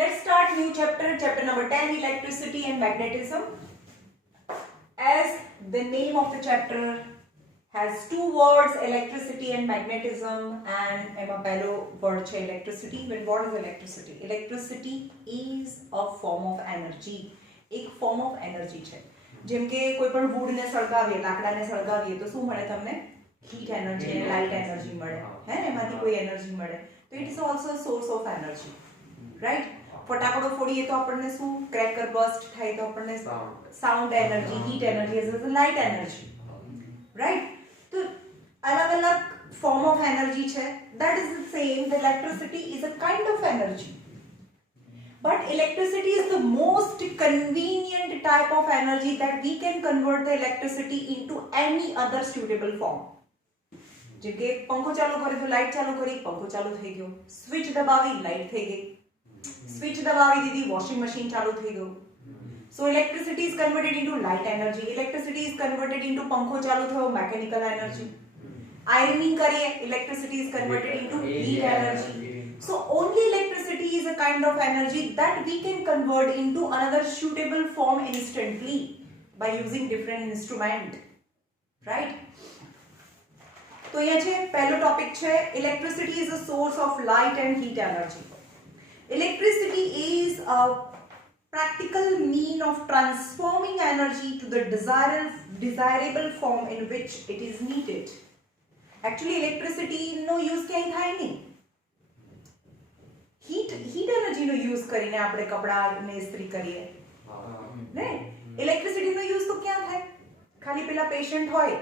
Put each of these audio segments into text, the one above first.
Let's start new chapter, chapter number 10, electricity and magnetism. As the name of the chapter has two words, electricity and magnetism, and એમાં પહેલો word છે electricity. But what is electricity? Electricity is a form of energy. એક form of energy છે. જેમ કે કોઈ પણ wood ને સળગાવીએ, લાકડાને સળગાવીએ તો શું મળે તમને? Heat energy અને light energy મળે. હે ને એમાંથી કોઈ energy મળે. તો it is also a source of energy. Right? ફટાકડો ફોડીએ તો આપણને શું ક્રેકર બર્સ્ટ થાય તો આપણને sound energy heat energy as well light energy right તો અલગ અલગ ફોર્મ ઓફ એનર્જી છે that is the same the electricity is a kind of energy but electricity is the most convenient type of energy that we can convert the electricity into any other suitable form જેમ કે પંખો ચાલુ કર્યો તો light ચાલુ કરી પંખો ચાલુ થઈ ગયો સ્વિચ દબાવી લાઇટ થઈ ગઈ स्विच दबावी दीदी वॉशिंग मशीन चालू થઈ ગયો so electricity is converted into light energy electricity is converted into पंखो चालू થયો mechanical energy ironing કરીએ electricity is converted into heat energy so only electricity is a kind of energy that we can convert into another suitable form instantly by using different instrument right તો અહીંયા છે પહેલો topic છે electricity is a source of light and heat energy Electricity is a practical mean of transforming energy to the desirable form in which it is needed. Actually, electricity no use ક્યાંય થાય નહીં. Heat energy નો use કરીને આપણે કપડાને ઇસ્ત્રી કરીએ. ને electricity નો use તો ક્યાં થાય? ખાલી પેલા પેશન્ટ હોય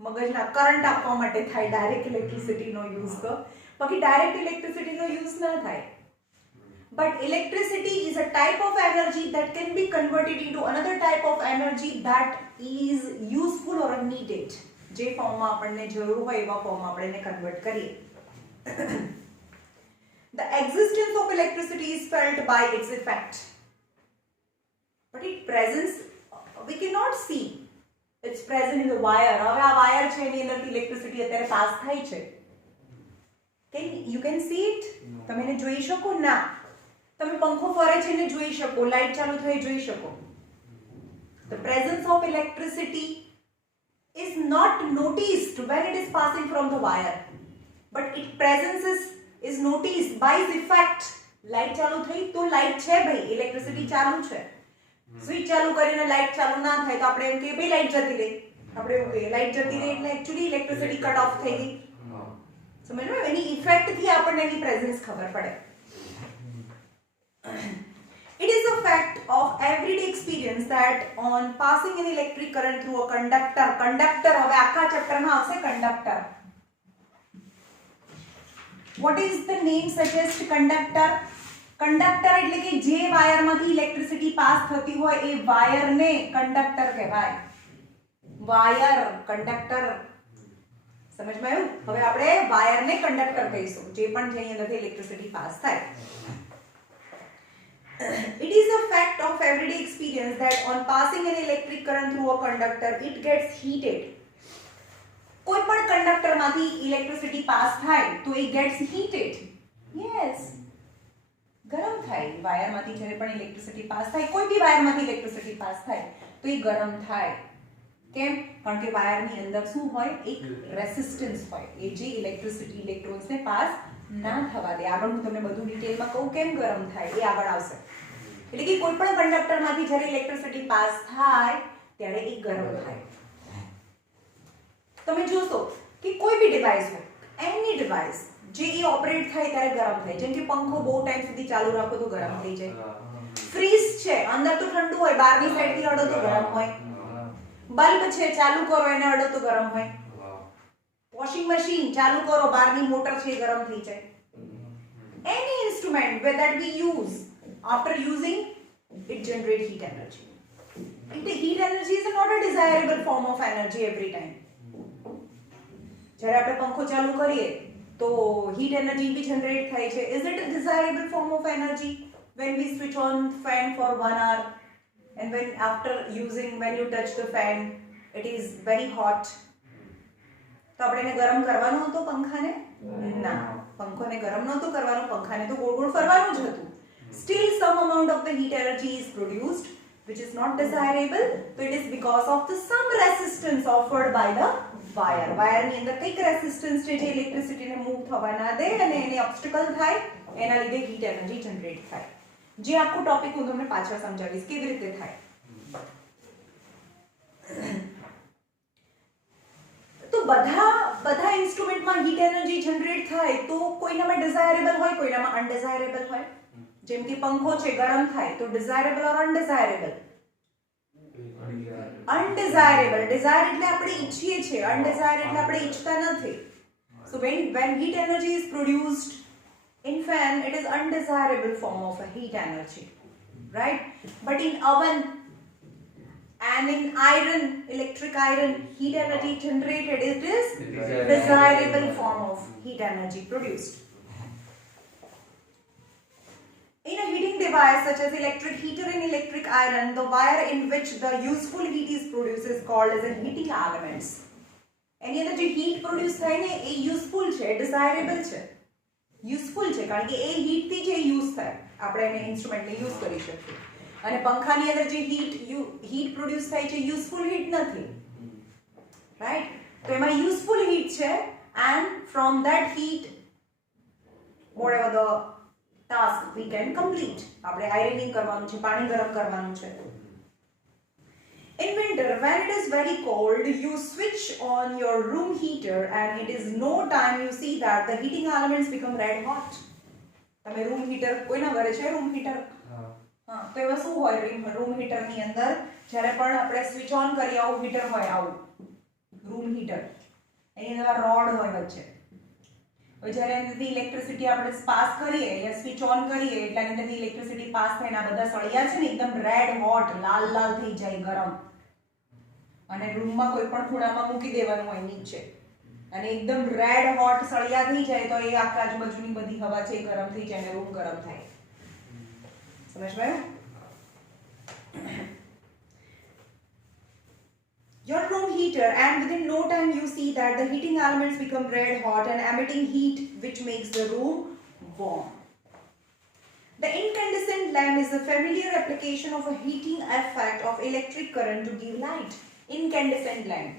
મગજના કરંટ આપવા માટે થાય ડાયરેક્ટ electricity નો use તો બાકી ડાયરેક્ટ electricity નો use ના થાય. But electricity is a type of energy that can be converted into another type of energy that is useful or needed. જે ફોર્મમાં આપણને જરૂર હોય એવા ફોર્મમાં આપણે એને કન્વર્ટ કરીએ. The existence of electricity is felt by its effect. But its presence we cannot see. It's present in the wire. હવે આ વાયર છે એની અંદરથી ઇલેક્ટ્રિસિટી અત્યારે પાસ થાય છે. You can see it? તમે એને જોઈ શકો ના? તમે પંખો ફરે છે ને જોઈ શકો લાઇટ ચાલુ થઈ જોઈ શકો the presence of electricity is not noticed when it is passing from the wire but its presence is noticed by its effect light ચાલુ થઈ તો લાઇટ છે ભાઈ ઇલેક્ટ્રિસિટી ચાલુ છે સ્વિચ ચાલુ કરીને લાઇટ ચાલુ ના થાય તો આપણે એમ કહીએ ભાઈ લાઇટ જતી રહી આપણે એવું કહીએ લાઇટ જતી રહી એટલે એક્ચ્યુઅલી ઇલેક્ટ્રિસિટી કટ ઓફ થઈ ગઈ સમજ્યો એની ઇફેક્ટ થી આપણને એની પ્રેઝન્સ ખબર પડે It is a fact of everyday experience that on passing an electric current through a conductor હવે આખા ચેપ્ટરમાં આવશે conductor what is the name suggest conductor એટલે કે જે વાયરમાંથી ઇલેક્ટ્રિસિટી પાસ થતી હોય એ વાયરને કંડક્ટર કહેવાય વાયર કંડક્ટર સમજમાં આવ્યું હવે આપણે વાયરને કંડક્ટર કહીશું જે પણ જે અહીંયાથી ઇલેક્ટ્રિસિટી પાસ થાય It is a fact of everyday experience that on passing an electric current through a conductor, it gets heated. કોઈ પણ કંડક્ટરમાંથી ઇલેક્ટ્રિસિટી પાસ થાય તો it gets heated. Yes. ગરમ થાય વાયરમાંથી જ્યારે પણ ઇલેક્ટ્રિસિટી પાસ થાય કોઈ બી વાયરમાંથી ઇલેક્ટ્રિસિટી પાસ થાય તો એ ગરમ થાય કેમ કારણ કે વાયરની અંદર શું હોય એક રેસિસ્ટન્સ હોય એ જે ઇલેક્ટ્રિસિટી ઇલેક્ટ્રોન્સને પાસ ના થવા દે આગળ હું તમને બધું ડિટેલમાં કહું કેમ ગરમ થાય એ આગળ આવશે એટલે કે કોઈ પણ કંડક્ટરમાંથી જ્યારે ઇલેક્ટ્રિસિટી પાસ થાય ત્યારે એ ગરમ થાય તમે જોશો કે કોઈ બી ડિવાઇસ હોય એની ડિવાઇસ જે એ ઓપરેટ થાય ત્યારે ગરમ થાય જેમ કે પંખો બહુ ટાઈમ સુધી ચાલુ રાખો તો ગરમ થઈ જાય ફ્રીજ છે અંદર તો ઠંડુ હોય બહારની સાઈડથી અડો તો ગરમ હોય બલ્બ છે ચાલુ કરો એને અડો તો ગરમ હોય વોશિંગ મશીન ચાલુ કરો બહારની મોટર છે ગરમ થઈ જાય any instrument that we use after using it generate heat energy heat energy is not a desirable form of energy every time જ્યારે આપણે પંખો ચાલુ કરીએ તો heat energy બી generate થાય છે is it a desirable form of energy when we switch on fan for 1 hour and when after using when you touch the fan it is very hot તો આપણે એને ગરમ કરવાનો હતો પંખાને ના પંખોને ગરમ નહોતું કરવાનું પંખાને તો ગોળ ગોળ ફરવાનું જ હતું Still some amount of the heat energy is produced which is not desirable, so it is because of the some resistance offered by the wire. Wire ની અંદર કઈક રેસિસ્ટન્સ છે જે ઇલેક્ટ્રિસિટી ને મૂવ થવા ના દે અને એને ઓબ્સ્ટેકલ થાય, એના લીધે હીટ એનર્જી જનરેટ થાય. જે આખું ટોપિક હું તમને પાછળ સમજાવીશ કેવી રીતે થાય. તો બધા ઇન્સ્ટ્રુમેન્ટમાં હીટ એનર્જી જનરેટ થાય તો કોઈનામાં ડિઝાયરેબલ હોય, કોઈનામાં અનડિઝાયરેબલ હોય. જેમ કે પંખો છે ગરમ થાય તો ડિઝાયરેબલ ઓર અનડિઝાયરેબલ? અનડિઝાયરેબલ. ડિઝાયર એટલે આપણે ઈચ્છીએ છીએ, અનડિઝાયર એટલે આપણે ઈચ્છતા નથી. So when heat energy is produced in fan, it is undesirable form of a heat energy, right? But in oven and in iron, electric iron, heat energy generated, it is desirable form of heat energy produced. In a heating device such as electric heater and electric iron, the wire in which the useful heat is produced is called as a heating elements. એની અંદર જે heat produce થાય ને એ useful છે, desirable છે, useful છે કારણ કે એ heat થી જે યુઝ થાય આપણે એને ઇન્સ્ટ્રુમેન્ટને યુઝ કરી શકીએ. અને પંખાની અંદર જે હીટ પ્રોડ્યુસ થાય છે યુઝફુલ હીટ નથી, રાઈટ? તો એમાં યુઝફુલ હીટ છે and from that heat whatever the task we can complete. આપણે આયરનિંગ કરવાનું છે, પાણી ગરમ કરવાનું છે. In winter, when it is very cold, you switch on your room heater and it is no time you see that the heating elements become red hot. તમે room heater કોઈના ઘરે છે રૂમ હીટર? હા, તો એમાં શું હોય room heater ની અંદર જ્યારે પણ આપણે સ્વિચ ઓન કરીએ આવું હીટર હોય, આવું રૂમ હીટર, એની અંદર રોડ હોય વચ્ચે. જ્યારે એનાથી ઇલેક્ટ્રિસિટી આપણે પાસ કરીએ યા સ્વિચ ઓન કરીએ એટલે એની અંદરથી ઇલેક્ટ્રિસિટી પાસ થઈને આ બધા સળિયા છે ને એકદમ રેડ હોટ લાલ લાલ થઈ જાય ગરમ, અને રૂમમાં કોઈ પણ ખૂણામાં મૂકી દેવાનું હોય નીચે, અને એકદમ રેડ હોટ સળિયા થઈ જાય તો એ આખા આજુબાજુની બધી હવા છે ગરમ થઈ જાય અને રૂમ ગરમ થાય. સમજ પાયો? Your room heater, and within no time you see that the heating elements become red hot and emitting heat which makes the room warm. The incandescent lamp is a familiar application of a heating effect of electric current to give light. Incandescent lamp.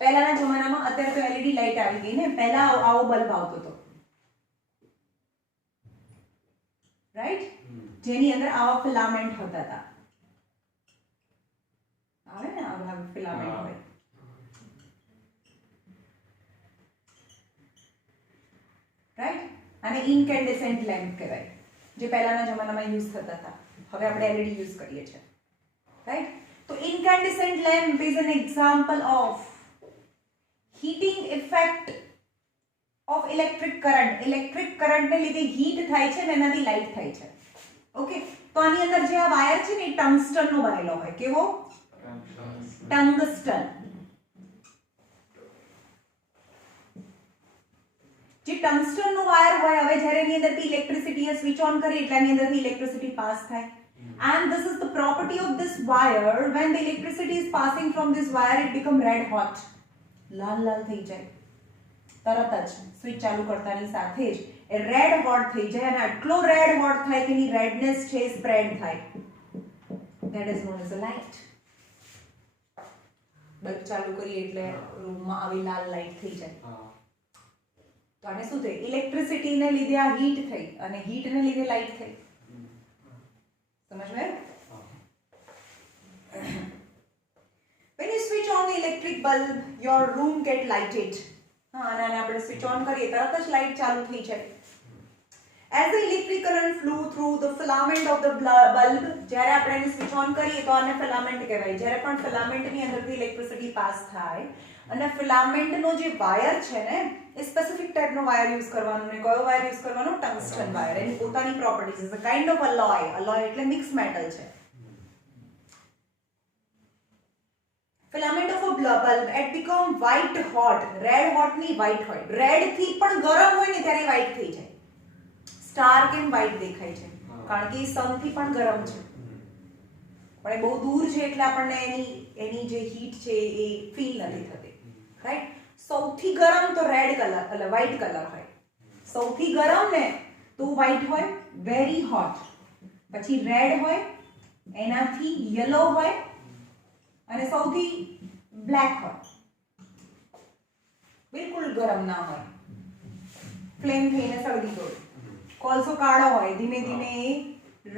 પહેલાના જમાનામાં, અત્યારે તો LED light આવી ગઈ ને, પહેલા આવો bulb આવતો હતો, રાઈટ? જેની અંદર આવા ફિલામેન્ટ હોતા હતા. આવે ને આવા ફિલામેન્ટ હોય, રાઈટ? આને ઇનકેન્ડેસન્ટ લેમ્પ કહેવાય, જે પહેલાના જમાનામાં યુઝ થતા હતા. હવે આપણે LED યુઝ કરીએ છીએ, રાઈટ? તો incandescent lamp is an example of heating effect of electric current. Electric કરંટને લીધે હીટ થાય છે ને એનાથી લાઇટ થાય છે. ઓકે, તો આની અંદર જે આ વાયર છે ને એ ટંગસ્ટનનો બનેલો હોય. કેવો? ટંગસ્ટન. જે ટંગસ્ટનનો વાયર હોય, હવે જ્યારે એની અંદરથી ઇલેક્ટ્રિસિટી સ્વિચ ઓન કરીએ એટલે એની અંદરથી ઇલેક્ટ્રિસિટી પાસ થાય. And this is the property of this wire. When the electricity is passing from this wire, it become red hot. લાલ લાલ થઈ જાય તરત જ સ્વિચ ચાલુ કરતાની સાથે જ એ રેડ હોટ થઈ જાય, અને આટલો રેડ હોટ થાય કે એની રેડનેસ છે સ્પ્રેડ થાય. That is known as a light. Bulb ચાલુ કરીએ એટલે રૂમમાં આવી લાલ લાઇટ થઈ જાય. તો આને શું થાય? ઇલેક્ટ્રિસિટીને લીધે આ હીટ થઈ અને હીટને લીધે લાઇટ થઈ. સમજ में? When you switch on the electric bulb, your room get lighted. હા, અને આપણે સ્વિચ ઓન કરીએ તરત જ લાઇટ ચાલુ થઈ જાય. As the electric current flew through the filament of the bulb, જ્યારે આપણે એને સ્વિચ ઓન કરીએ તો આને ફિલામેન્ટ કહેવાય. જ્યારે પણ ફિલામેન્ટની અંદરથી ઇલેક્ટ્રિસિટી પાસ થાય અને ફિલામેન્ટનો જે વાયર છે ને એ સ્પેસિફિક ટાઈપનો વાયર યુઝ કરવાનો, ને કયો વાયર યુઝ કરવાનો? Tungsten wire. એની પોતાની properties is a kind of alloy. Alloy એટલે મિક્સ મેટલ છે. filament of a bulb it become white hot. red hot ની white હોય. red થી પણ ગરમ હોય ને ત્યારે white થઈ જાય. સ્ટાર કેમ white દેખાય છે? કારણ કે સન થી પણ ગરમ છે, પણ એ બહુ દૂર છે એટલે આપણને એની જે હીટ છે એ ફીલ નથી થતી, રાઈટ? સૌથી ગરમ તો રેડ કલર એટલે વ્હાઇટ કલર હોય. સૌથી ગરમ ને તો વ્હાઇટ હોય, વેરી હોટ પછી રેડ હોય, એનાથી યલો હોય અને સૌથી બ્લેક હોય, બિલકુલ ગરમ ના હોય, ફ્લેમ થઈને સળગી ગયો. કોલસો કાળો હોય, ધીમે ધીમે એ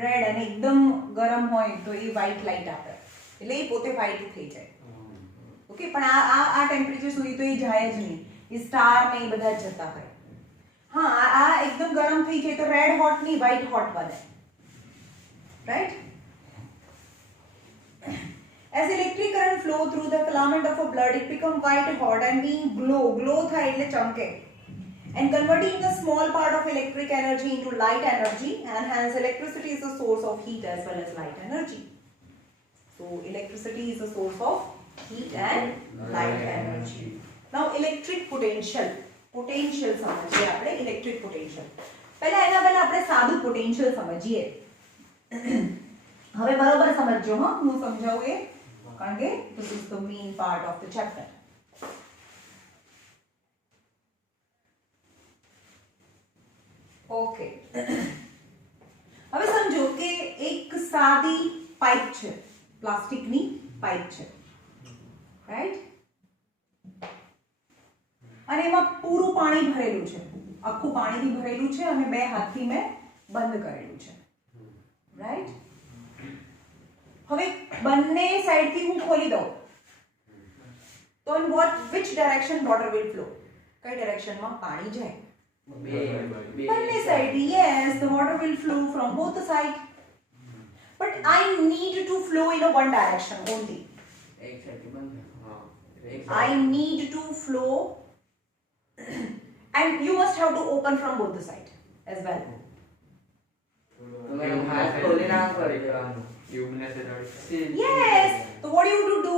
રેડ અને એકદમ ગરમ હોય તો એ વ્હાઈટ લાઈટ આપે, એટલે એ પોતે વ્હાઈટ થઈ જાય. ઓકે, પણ આ ટેમ્પરેચર સુધી તો એ જાય જ નહીં, એ સ્ટાર ને એ બધા જ જતા હોય. હા, આ એકદમ ગરમ થઈ જાય તો રેડ હોટ ની વ્હાઈટ હોટ બને, right? As electric current flow through the filament of a blood, it become white hot and being glow થાય એટલે ચમકે, and converting the small part of electric energy into light energy, and hence electricity is a source of heat as well as light energy. So electricity is a source of heat and light energy. Now electric potential સમજીએ આપણે. electric potential પહેલા આપણે સાદું potential સમજીએ. હવે બરોબર સમજજો, હા, હું સમજાવું એ, કારણ કે this is the main part of the chapter. Okay, હવે સમજો કે એક સાદી પાઇપ છે, પ્લાસ્ટિકની પાઇપ છે, રાઈટ? અને એમાં પૂરું પાણી ભરેલું છે, આખું પાણીથી ભરેલું છે અને બે હાથથી મેં બંધ કરેલું છે, રાઈટ? હવે બંને સાઈડથી હું ખોલી દઉં તો in which direction water will flow? કઈ ડાયરેક્શનમાં પાણી જાય? બંને side. Yes, the water will flow from both the side, but I need to flow in a one direction only. I need to flow and you must have to open from both the side as well. Yes, so what do you do?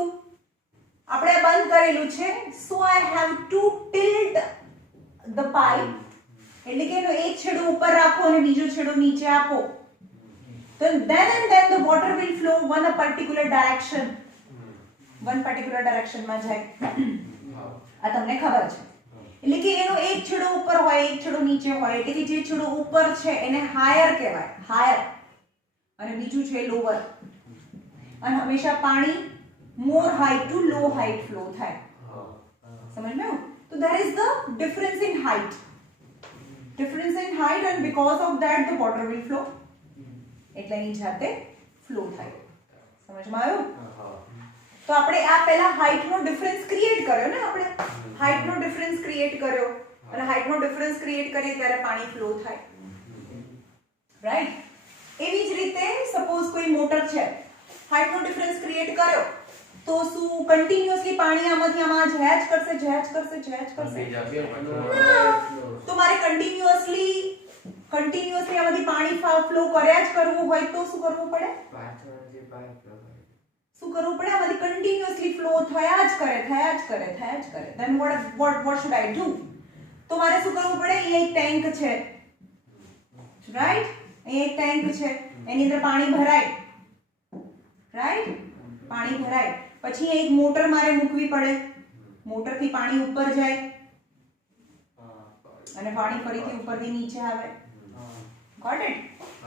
આપણે બંધ કરેલું છે, so I have to tilt the pipe, એટલે કે એનો એક છેડો ઉપર રાખો અને બીજો છેડો નીચે આપો, તો then and then the water will flow one particular direction માં જાય. આ તમને ખબર છે. એટલે કે એનો એક છેડો ઉપર હોય, એક છેડો નીચે હોય, એટલે કે જે છેડો ઉપર છે એને હાયર કહેવાય, હાયર, અને બીજું છે લોવર. અને હંમેશા પાણી more height to low height flow થાય. સમજ મે? તો there is the difference in height and because of that the water will flow. એટલે એની જાતે ફ્લો થાય. સમજમાં આવ્યું? તો આપણે આ પહેલા હાઈટ નો ડિફરન્સ ક્રિએટ કર્યો ને, આપણે હાઈટ નો ડિફરન્સ ક્રિએટ કર્યો અને હાઈટ નો ડિફરન્સ ક્રિએટ કરીએ ત્યારે પાણી ફ્લો થાય, રાઈટ? એવી જ રીતે સપોઝ કોઈ મોટર છે, હાઈટ નો ડિફરન્સ ક્રિએટ કર્યો તો શું કન્ટિન્યુઅસલી પાણી આમાંથી આમાં જયા જ કરશે? તો મારે કન્ટિન્યુઅસલી આમાંથી પાણી ફ્લો કર્યા જ કરવું હોય તો શું કરવું પડે? આમાંથી કન્ટિન્યુઅસલી ફ્લો થયા જ કરે. then what should I do? તો મારે શું કરવું પડે? અહીંયા એક ટેન્ક છે, રાઈટ? અહીંયા એક ટેન્ક છે, એની અંદર પાણી ભરાય, રાઈટ? પાણી ભરાય પછી એક મોટર મારે મૂકવી પડે, મોટરથી પાણી ઉપર જાય અને પાણી ફરીથી ઉપરથી નીચે આવે. Got it?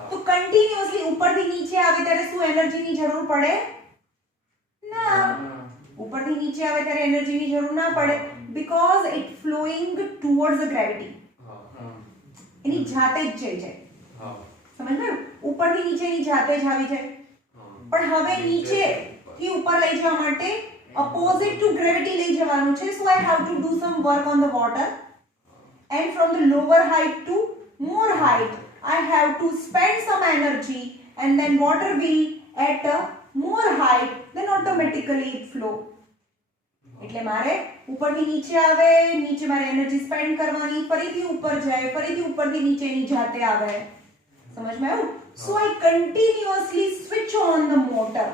તો કન્ટિન્યુઅસલી ઉપરથી નીચે આવે ત્યારે શું એનર્જીની જરૂર પડે? ના. ઉપરથી નીચે આવે ત્યારે એનર્જીની જરૂર ના પડે, because it flowing towards the gravity. એની જાતે જ જઈ જાય. સમજ ગયું? ઉપરથી નીચેની જાતે જ આવી જાય. પણ હવે નીચે થી ઉપર લઈ જવા માટે opposite to gravity લઈ જવાનું છે, so I have to do some work on the water, and from the lower height to more height I have to spend some energy, and then water will at a more height, then automatically it flow. એટલે મારે ઉપરથી નીચે આવે, નીચે મારે energy spend કરવાની, ફરીથી ઉપર જાય, ફરીથી ઉપરથી નીચેની જાતે આવે. સમજમાં આવ્યું? So I continuously switch on the motor.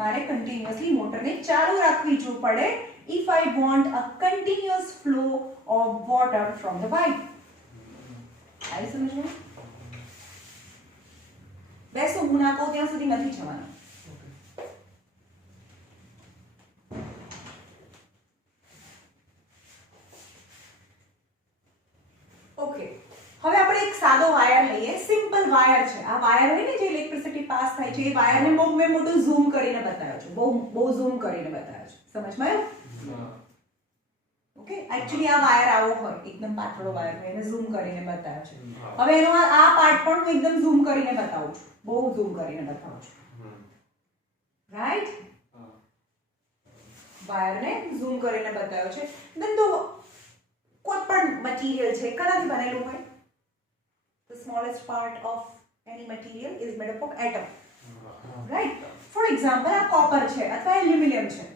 મારે કન્ટિન્યુઅસલી મોટરને ચાલુ રાખવી જો પડે if I want a continuous flow of water from the pipe. આવી સમજવું? બેસો, હું ના કહું ત્યાં સુધી નથી જવાનું. ઓકે, હવે આપણે એક સાદો વાયર લઈએ, સિમ્પલ વાયર છે. આ વાયર હોય ને જે ઇલેક્ટ્રિસિટી પાસ થાય છે, એ વાયરને બહુ મેં મોટું ઝૂમ કરીને બતાવ્યો છે, બહુ ઝૂમ કરીને બતાવ્યો છે. સમજમાં આવ્યું? ઓકે, એકચ્યુઅલી આ વાયર આવો હોય, એકદમ પાતળો વાયર હોય, એને ઝૂમ કરીને બતાવ્યો છે. હવે એનો આ પાર્ટ પણ હું એકદમ ઝૂમ કરીને બતાવું છું, બહુ ઝૂમ કરીને બતાવું છું. રાઈટ? વાયરને ઝૂમ કરીને બતાવ્યો છે. દેન તો કોઈ પણ મટીરીયલ છે કણાથી બનેલું હોય? The smallest part of any material is made up of atom. Right? For example, આ કોપર છે અથવા એલ્યુમિનિયમ છે.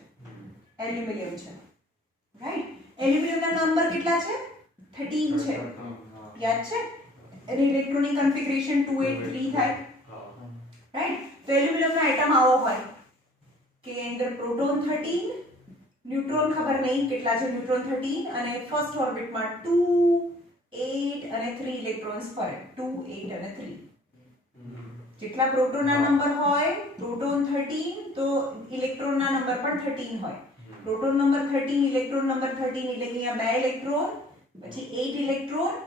એલ્યુમિનિયમ છે. Right? એલ્યુમિનિયમના નંબર કેટલા છે? 13 છે. યાદ છે? એની ઇલેક્ટ્રોનિક કન્ફિગરેશન 283 થાય. Right? તો એલ્યુમિનિયમના એટમ આવો હોય કે અંદર પ્રોટોન 13, ન્યુટ્રોન ખબર નહીં કેટલા છે, ન્યુટ્રોન 13 અને ફર્સ્ટ ઓર્બિટમાં 2 8 અને 3 ઇલેક્ટ્રોન્સ ફરે. 2 8 અને 3 જેટલા પ્રોટોનના નંબર હોય, પ્રોટોન 13 તો ઇલેક્ટ્રોનના નંબર પણ 13 હોય. પ્રોટોન નંબર 13, ઇલેક્ટ્રોન નંબર 13 એટલે કે અહીંયા 2 ઇલેક્ટ્રોન, પછી 8 ઇલેક્ટ્રોન,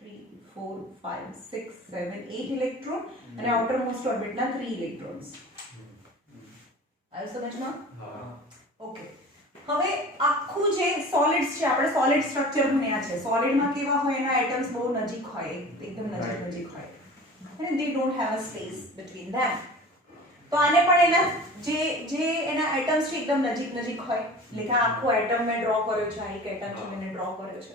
3 4 5 6 7 8 ઇલેક્ટ્રોન અને આઉટર મોસ્ટ ઓર્બિટના 3 ઇલેક્ટ્રોન્સ. આવ્યું સમજમાં? ઓકે. હવે આખું જે સોલિડ્સ છે, આપણે સોલિડ સ્ટ્રક્ચર ભણ્યા છે. સોલિડમાં કેવા હોય? એના એટમ્સ બહુ નજીક હોય, એકદમ નજીક હોય, અને they don't have a space between them. તો આને પણ એના જે એના એટમ્સ છે એકદમ નજીક હોય, એટલે કે આખો એટમ મેં ડ્રો કર્યો છે, આ એક એટમ છે મેં ડ્રો કર્યો છે.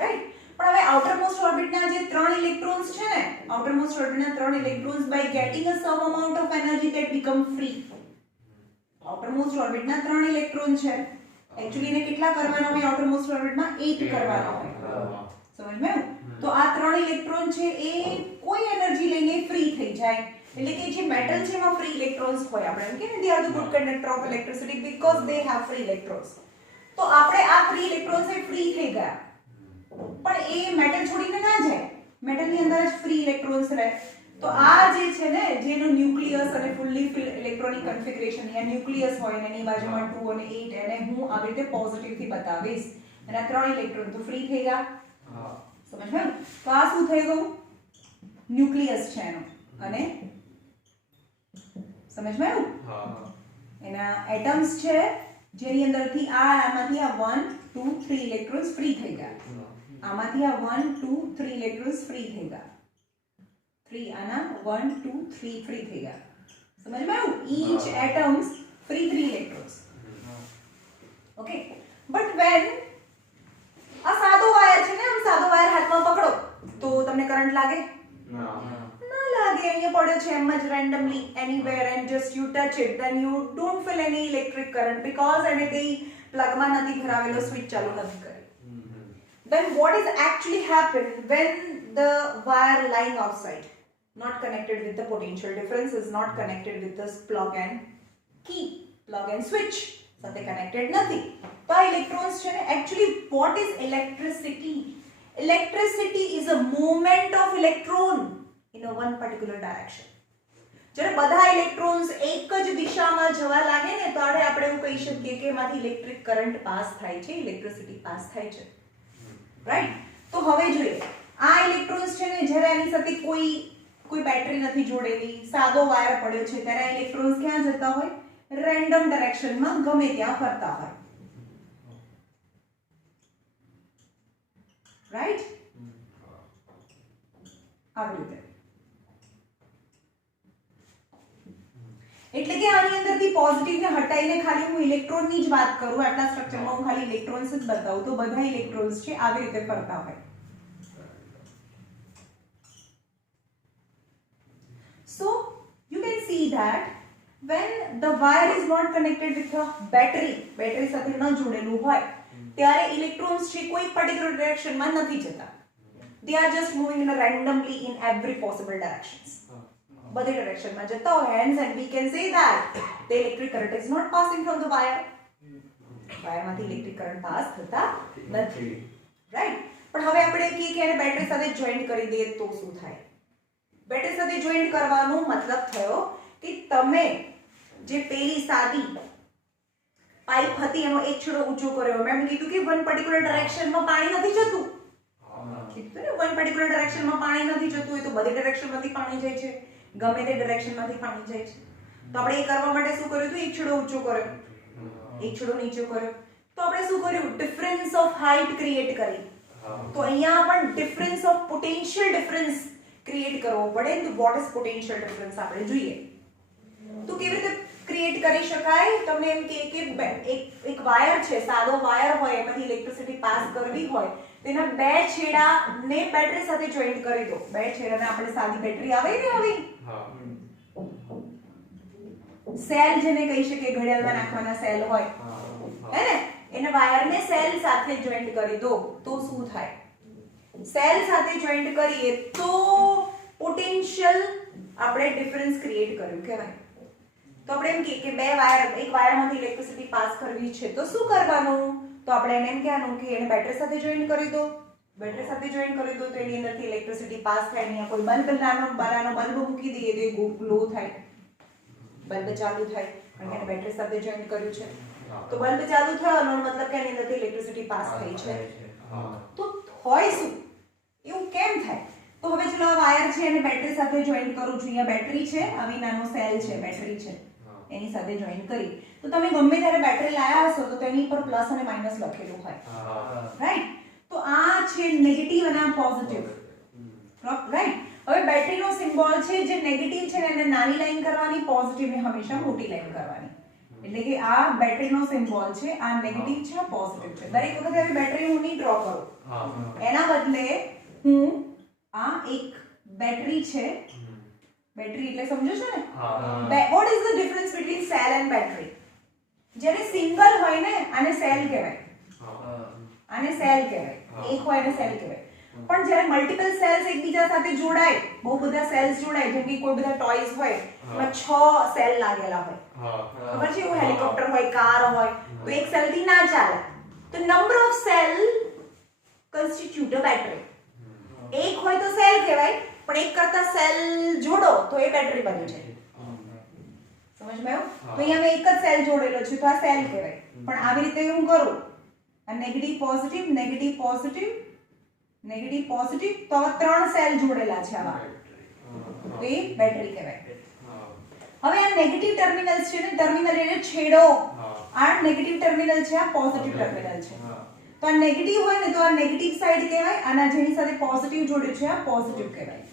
રાઈટ? પણ હવે આઉટર મોસ્ટ ઓર્બિટના જે 3 ઇલેક્ટ્રોન્સ છે ને, આઉટર મોસ્ટ ઓર્બિટના 3 electrons by getting a some amount of energy that become free. Outer most ઓર્બિટના 3 ઇલેક્ટ્રોન છે. એકચ્યુઅલી એને કેટલા કરવાના હોય? આઉટર મોસ્ટ ઓર્બિટમાં 8 કરવાના હોય. સમજમાં? તો આ 3 ઇલેક્ટ્રોન છે એ કોઈ એનર્જી લઈને ફ્રી થઈ જાય. એટલે કે જે મેટલ છે એમાં ફ્રી ઇલેક્ટ્રોન્સ હોય. આપણે એમ કે ને they are the good conductor of electricity because they have free electrons. તો આપણે આ ફ્રી ઇલેક્ટ્રોન્સ એ ફ્રી થઈ ગયા, પણ એ મેટલ છોડીને ના જાય, મેટલની અંદર જ ફ્રી ઇલેક્ટ્રોન્સ રહે. તો આ જે છે ને, જેનું ન્યુક્લિયસ અને ફુલ્લી ઇલેક્ટ્રોનિક કન્ફિગરેશન, યા ન્યુક્લિયસ હોય ને એની બાજુમાં 2 અને 8, એને હું આવી રીતે પોઝિટિવ થી બતાવીશ, અને આ 3 ઇલેક્ટ્રોન તો ફ્રી થઈ ગયા. સમજ્યું? તો આ શું થઈ ગયું? ન્યુક્લિયસ છે એનો, અને સમજમાં આવ્યું? એના એટમ્સ છે જેની અંદરથી આમાંથી આ 1 2 3 ઇલેક્ટ્રોન્સ ફ્રી થઈ ગયા, આમાંથી આ 1 2 3 ઇલેક્ટ્રોન્સ ફ્રી થઈ ગયા, 3 આના 1 2 3 ફ્રી થઈ ગયા. સમજમાં આવ્યું? each atoms free 3 electrons. Okay, but when આ સાદો વાયર છે ને, આમ સાદો વાયર હાથમાં પકડો તો તમને કરંટ લાગે? ના લાગે. અહીંયા પડ્યો છે એમ જ randomly anywhere and just you touch it, then you don't feel any electric current because એને કઈ પ્લગમાં નથી ભરાવેલો, સ્વિચ ચાલુ નથી કરી. Then what is actually happened when the wire lying outside, not connected with the potential difference, is not connected with this plug and key, plug and switch, સાથે connected નથી. તો આ electrons છે ને, actually what is electricity? Electricity is a movement of electron in a one particular direction. જ્યારે બધા electrons એક જ દિશામાં જવા લાગે ને, તો આપણે એવું કહી શકીએ કે એમાંથી ઇલેક્ટ્રિક કરંટ પાસ થાય છે, ઇલેક્ટ્રિસિટી પાસ થાય છે. રાઈટ? તો હવે જોઈએ, આ ઇલેક્ટ્રોન્સ છે ને, જ્યારે આની સાથે કોઈ બેટરી નથી જોડેલી, સાદો વાયર પડ્યો છે, ત્યારે આ ઇલેક્ટ્રોન્સ ક્યાં જતા હોય? રેન્ડમ ડાયરેક્શનમાં ગમે ત્યાં ફરતા હોય. રાઈટ? આવી રીતે. એટલે કે આની અંદરથી પોઝિટિવ ને હટાઈને ખાલી હું ઇલેક્ટ્રોનની જ વાત કરું, આટલા સ્ટ્રક્ચરમાં હું ખાલી ઇલેક્ટ્રોન્સ જ બતાવું, તો બધા ઇલેક્ટ્રોન્સ છે આવી રીતે ફરતા હોય. So you can see that when the wire is not connected with a battery સાથે ન જોડેલું હોય, ત્યારે ઇલેક્ટ્રોન્સ છે કોઈ પર્ટિક્યુલર ડાયરેક્શનમાં નથી જતા. They are just moving in a randomly in every possible directions. બધી ડાયરેક્શનમાં જતા હોય, hence and we can say that the electric current is not passing from the wire. વાયરમાંથી ઇલેક્ટ્રિક કરંટ પાસ થતા નથી. રાઈટ? પણ હવે આપણે કહીએ કે એને બેટરી સાથે જોઈન્ટ કરી દઈએ તો શું થાય? બેટરી સાથે જોઈન્ટ કરવાનો મતલબ થયો કે તમે જે પેલી સાદી પાઇપ હતી એનો એક છેડો ઊંચો કર્યો. મેં કીધું કે વન પર્ટિક્યુલર ડાયરેક્શનમાં પાણી નથી જતું, કીધું ને વન પર્ટિક્યુલર ડાયરેક્શનમાં પાણી નથી જતું હોય તો બધી ડાયરેક્શનમાંથી પાણી જાય છે, ગમે તે ડાયરેક્શનમાંથી પાણી જાય છે. તો આપણે એ કરવા માટે શું કર્યું હતું? એક છેડો ઊંચો કર્યો, એક છેડો નીચે કર્યો. તો આપણે શું કર્યું? ડિફરન્સ ઓફ હાઈટ ક્રિએટ કરી. તો અહીંયા પણ difference of potential difference create કરવો પડે. તો વોટ ઇઝ પોટેન્શિયલ ડિફરન્સ આપણે જોઈએ. તો કેવી રીતે ક્રિએટ કરી શકાય? તમને એમ કે એક વાયર છે, સાદો વાયર હોય, એમાંથી ઇલેક્ટ્રિસિટી પાસ કરવી હોય, તેના બે છેડાને બેટરી સાથે જોઈન્ટ કરી દો. બે છેડાને આપણે સાદી બેટરી આવે ને આવી સેલ જેને કહી શકીએ, ઘડિયાળમાં નાખવાના સેલ હોય, હે ને, એને વાયરને સેલ સાથે જોઈન્ટ કરી દો. તો શું થાય? સેલ સાથે જોઈન્ટ કરીએ તો પોટેન્શિયલ આપણે ડિફરન્સ ક્રિએટ કર્યું કહેવાય. તો આપણે એમ કે બે વાયર, એક વાયરમાંથી ઇલેક્ટ્રિસિટી પાસ કરવી છે તો શું કરવાનું? તો આપણે એને એમ કહેવાનું કે એને બેટરી સાથે જોઈન્ટ કરી દો. બેટરી સાથે જોઈન્ટ કરી દો તો એની અંદરથી ઇલેક્ટ્રિસિટી પાસ થાય. અહીંયા કોઈ બલ્બ નાનો બલ્બ મૂકી દઈએ તો એ ગ્લો થાય, બલ્બ ચાલુ થાય, કારણ કે બેટરી સાથે જોઈન્ટ કર્યું છે. તો બલ્બ ચાલુ થવાનો મતલબ કે એની અંદરથી ઇલેક્ટ્રિસિટી પાસ થઈ છે. તો હોય શું? એવું કેમ થાય? તો હવે ચલો આ વાયર છે એને બેટરી સાથે જોઈન્ટ કરું છું. અહીંયા બેટરી છે, આવી નાનો સેલ છે, બેટરી છે, એની સાથે જોઈન્ટ કરી. તો તમે ગમે ત્યારે બેટરી લાયા હશો તો તેની પર પ્લસ અને માઈનસ લખેલું હોય, રાઈટ? તો આ છે નેગેટિવ અને આ પોઝિટિવ, રાઈટ? હવે બેટરીનો સિમ્બોલ છે જે નેગેટિવ છે ને એને નાની લાઈન કરવાની, પોઝિટિવ ને હંમેશા મોટી લાઈન કરવાની. એટલે કે આ બેટરીનો સિમ્બોલ છે, આ નેગેટિવ છે, આ પોઝિટિવ છે. દરેક વખતે આવી બેટરી હું નહીં ડ્રો કરું, એના બદલે હું આ એક બેટરી છે, બેટરી એટલે સમજો છો ને? What is the difference between cell and battery? જ્યારે સિંગલ હોય ને આને સેલ કહેવાય, આને સેલ કહેવાય, એક હોય એને સેલ કહેવાય. પણ જ્યારે મલ્ટિપલ સેલ્સ એકબીજા સાથે જોડાય, બહુ બધા સેલ્સ જોડાય, જેમ કે કોઈ બધા ટોયઝ હોય એમાં 6 સેલ લાગેલા હોય, ખબર છે? એવું હેલિકોપ્ટર હોય, કાર હોય, તો એક સેલ થી ના ચાલે. તો number of cell constitute a battery. એક હોય તો સેલ કહેવાય, પણ એક કરતા સેલ જોડો તો એ બેટરી બની જાય. સમજમાં આવ્યું? તો અહીંયા મેં એક જ સેલ જોડેલો છે તો આ સેલ કહેવાય. પણ આવી રીતે હું કરું, આ negative positive, negative positive, negative positive, તો આ 3 સેલ જોડેલા છે આવા, તો એ બેટરી કહેવાય. હવે આ નેગેટિવ ટર્મિનલ્સ છે ને, ટર્મિનલ એટલે છેડો, આ નેગેટિવ ટર્મિનલ છે, આ પોઝિટિવ ટર્મિનલ છે. તો આ નેગેટિવ હોય ને તો આ નેગેટિવ સાઈડ કહેવાય, આના જેની સાથે પોઝિટિવ જોડ્યું છે આ પોઝિટિવ કહેવાય,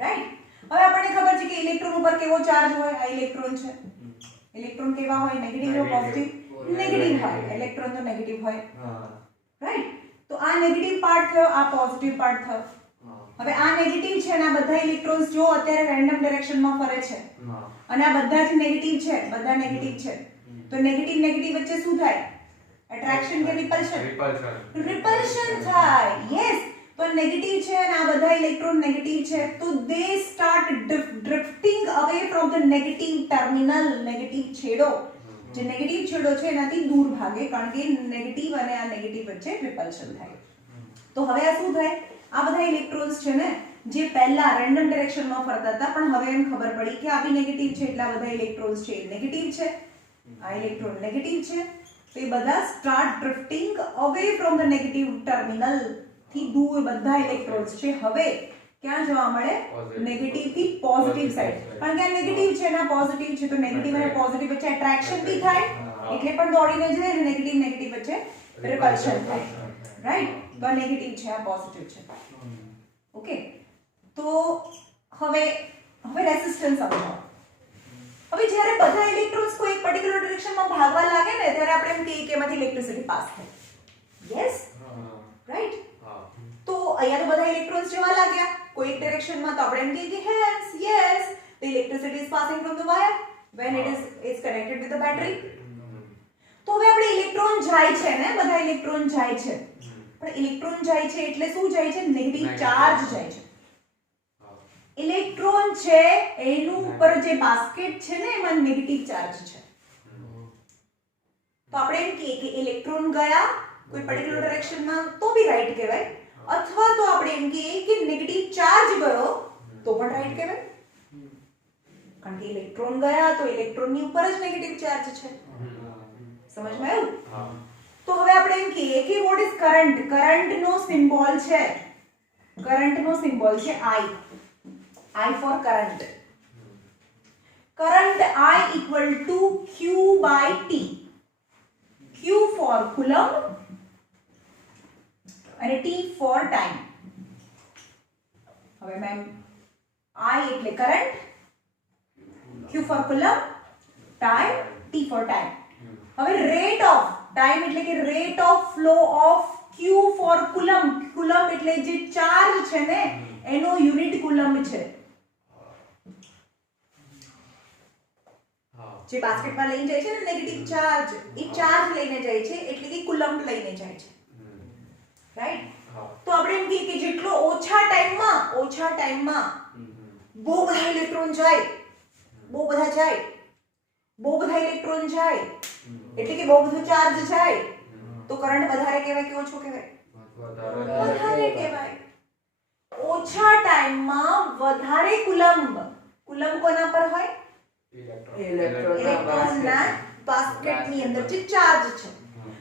રાઈટ? હવે આપણને ખબર છે કે ઇલેક્ટ્રોન ઉપર કેવો ચાર્જ હોય. આ ઇલેક્ટ્રોન છે, ઇલેક્ટ્રોન કેવા હોય? નેગેટિવ કે પોઝિટિવ? નેગેટિવ હોય. ઇલેક્ટ્રોન તો નેગેટિવ હોય, રાઈટ? તો આ નેગેટિવ પાર્ટ થયો, આ પોઝિટિવ પાર્ટ થયો. હવે આ નેગેટિવ છે અને આ બધા ઇલેક્ટ્રોન્સ જો અત્યારે રેન્ડમ ડાયરેક્શનમાં ફરે છે અને આ બધા જ નેગેટિવ છે, બધા નેગેટિવ છે, તો નેગેટિવ નેગેટિવ વચ્ચે શું થાય? એટ્રેક્શન કે રિપલ્શન? રિપલ્શન થાય. યસ. તો નેગેટિવ છે અને આ બધા ઇલેક્ટ્રોન નેગેટિવ છે, તો દે start ડ્રિફ્ટિંગ away from the negative terminal. Negative છેડો, જે નેગેટિવ છેડો છે એનાથી દૂર ભાગે, કારણ કે નેગેટિવ અને આ નેગેટિવ વચ્ચે રિપલ્શન થાય. તો હવે આ શું થાય? આ બધા ઇલેક્ટ્રોન્સ છે ને જે પહેલા રેન્ડમ ડાયરેક્શનમાં ફરતા હતા, પણ હવે એમ ખબર પડી કે આ બી નેગેટિવ છે એટલે આ બધા ઇલેક્ટ્રોન્સ છે નેગેટિવ છે, આ ઇલેક્ટ્રોન નેગેટિવ છે, તો એ બધા start ડ્રિફ્ટિંગ away from the negative terminal થી દૂર. બધા ઇલેક્ટ્રોન્સ છે હવે ક્યાં જવા મળે? નેગેટિવ થી પોઝિટિવ સાઈડ, કારણ કે આ નેગેટિવ છે અને આ પોઝિટિવ છે, તો નેગેટિવ અને પોઝિટિવ વચ્ચે એટ્રેક્શન બી થાય એટલે પણ દોડીને જાય અને નેગેટિવ નેગેટિવ વચ્ચે રિપલ્શન થાય, રાઈટ? તો આ નેગેટિવ છે, આ પોઝિટિવ છે. ઓકે, તો હવે રેઝિસ્ટન્સ સમજો. હવે જ્યારે બધા ઇલેક્ટ્રોન્સ કોઈ એક પર્ટિક્યુલર ડિરેક્શનમાં ભાગવા લાગે ને ત્યારે આપણે એમ કહીએ કે એમાંથી ઇલેક્ટ્રિસિટી પાસ થાય. Yes, right? તો અહીંયા તો બધા ઇલેક્ટ્રોન્સ જવા લાગ્યા કોઈ એક ડિરેક્શનમાં, તો આપણે એમ કહીએ કે yes, the electricity is passing from the wire when it is connected with the battery. તો હવે આપણે ઇલેક્ટ્રોન જાય છે ને, બધા ઇલેક્ટ્રોન જાય છે, પણ ઇલેક્ટ્રોન જાય છે એટલે શું જાય છે? નેગેટિવ ચાર્જ જાય છે. ઇલેક્ટ્રોન છે એનું ઉપર જે બાસ્કેટ છે ને એમાં નેગેટિવ ચાર્જ છે. તો આપણે એમ કહીએ કે ઇલેક્ટ્રોન ગયા કોઈ પર્ટિક્યુલર ડાયરેક્શનમાં તો બી રાઈટ કહેવાય, અથવા તો આપણે એમ કહીએ કે નેગેટિવ ચાર્જ ગયો તો પણ રાઈટ કહેવાય, કારણ કે ઇલેક્ટ્રોન ગયા તો ઇલેક્ટ્રોનની ઉપર જ નેગેટિવ ચાર્જ છે. સમજમાં આવ્યું? તો હવે આપણે એમ કહીએ કે વોટ ઇઝ કરંટ? કરંટ નો સિમ્બોલ છે કરંટ નો સિમ્બોલ છે I. I for current. Current I equal to Q by T. Q for coulomb અને T for time. હવે મેમ I એટલે current, Q for coulomb, time, T for time. હવે rate of time એટલે કે rate of flow of Q for coulomb. coulomb એટલે જે charge છે ને એનો યુનિટ coulomb છે. જે બાસ્કેટમાં લઈને જાય છે ને નેગેટિવ ચાર્જ, એ ચાર્જ લઈને જાય છે એટલે કે coulomb લઈને જાય છે. રાઈટ? તો આપણે એમ કહીએ કે જેટલો ઓછા ટાઈમમાં બહુ બધા ઇલેક્ટ્રોન જાય, બહુ બધા ઇલેક્ટ્રોન જાય એટલે કે બહુ બધો ચાર્જ જાય, તો કરંટ વધારે કહેવાય કે ઓછો કહેવાય? વધારે કહેવાય. ઓછા ટાઈમમાં વધારે coulomb કોના પર હોય? ઇલેક્ટ્રોનના બાસ્કેટની અંદર જે ચાર્જ છે.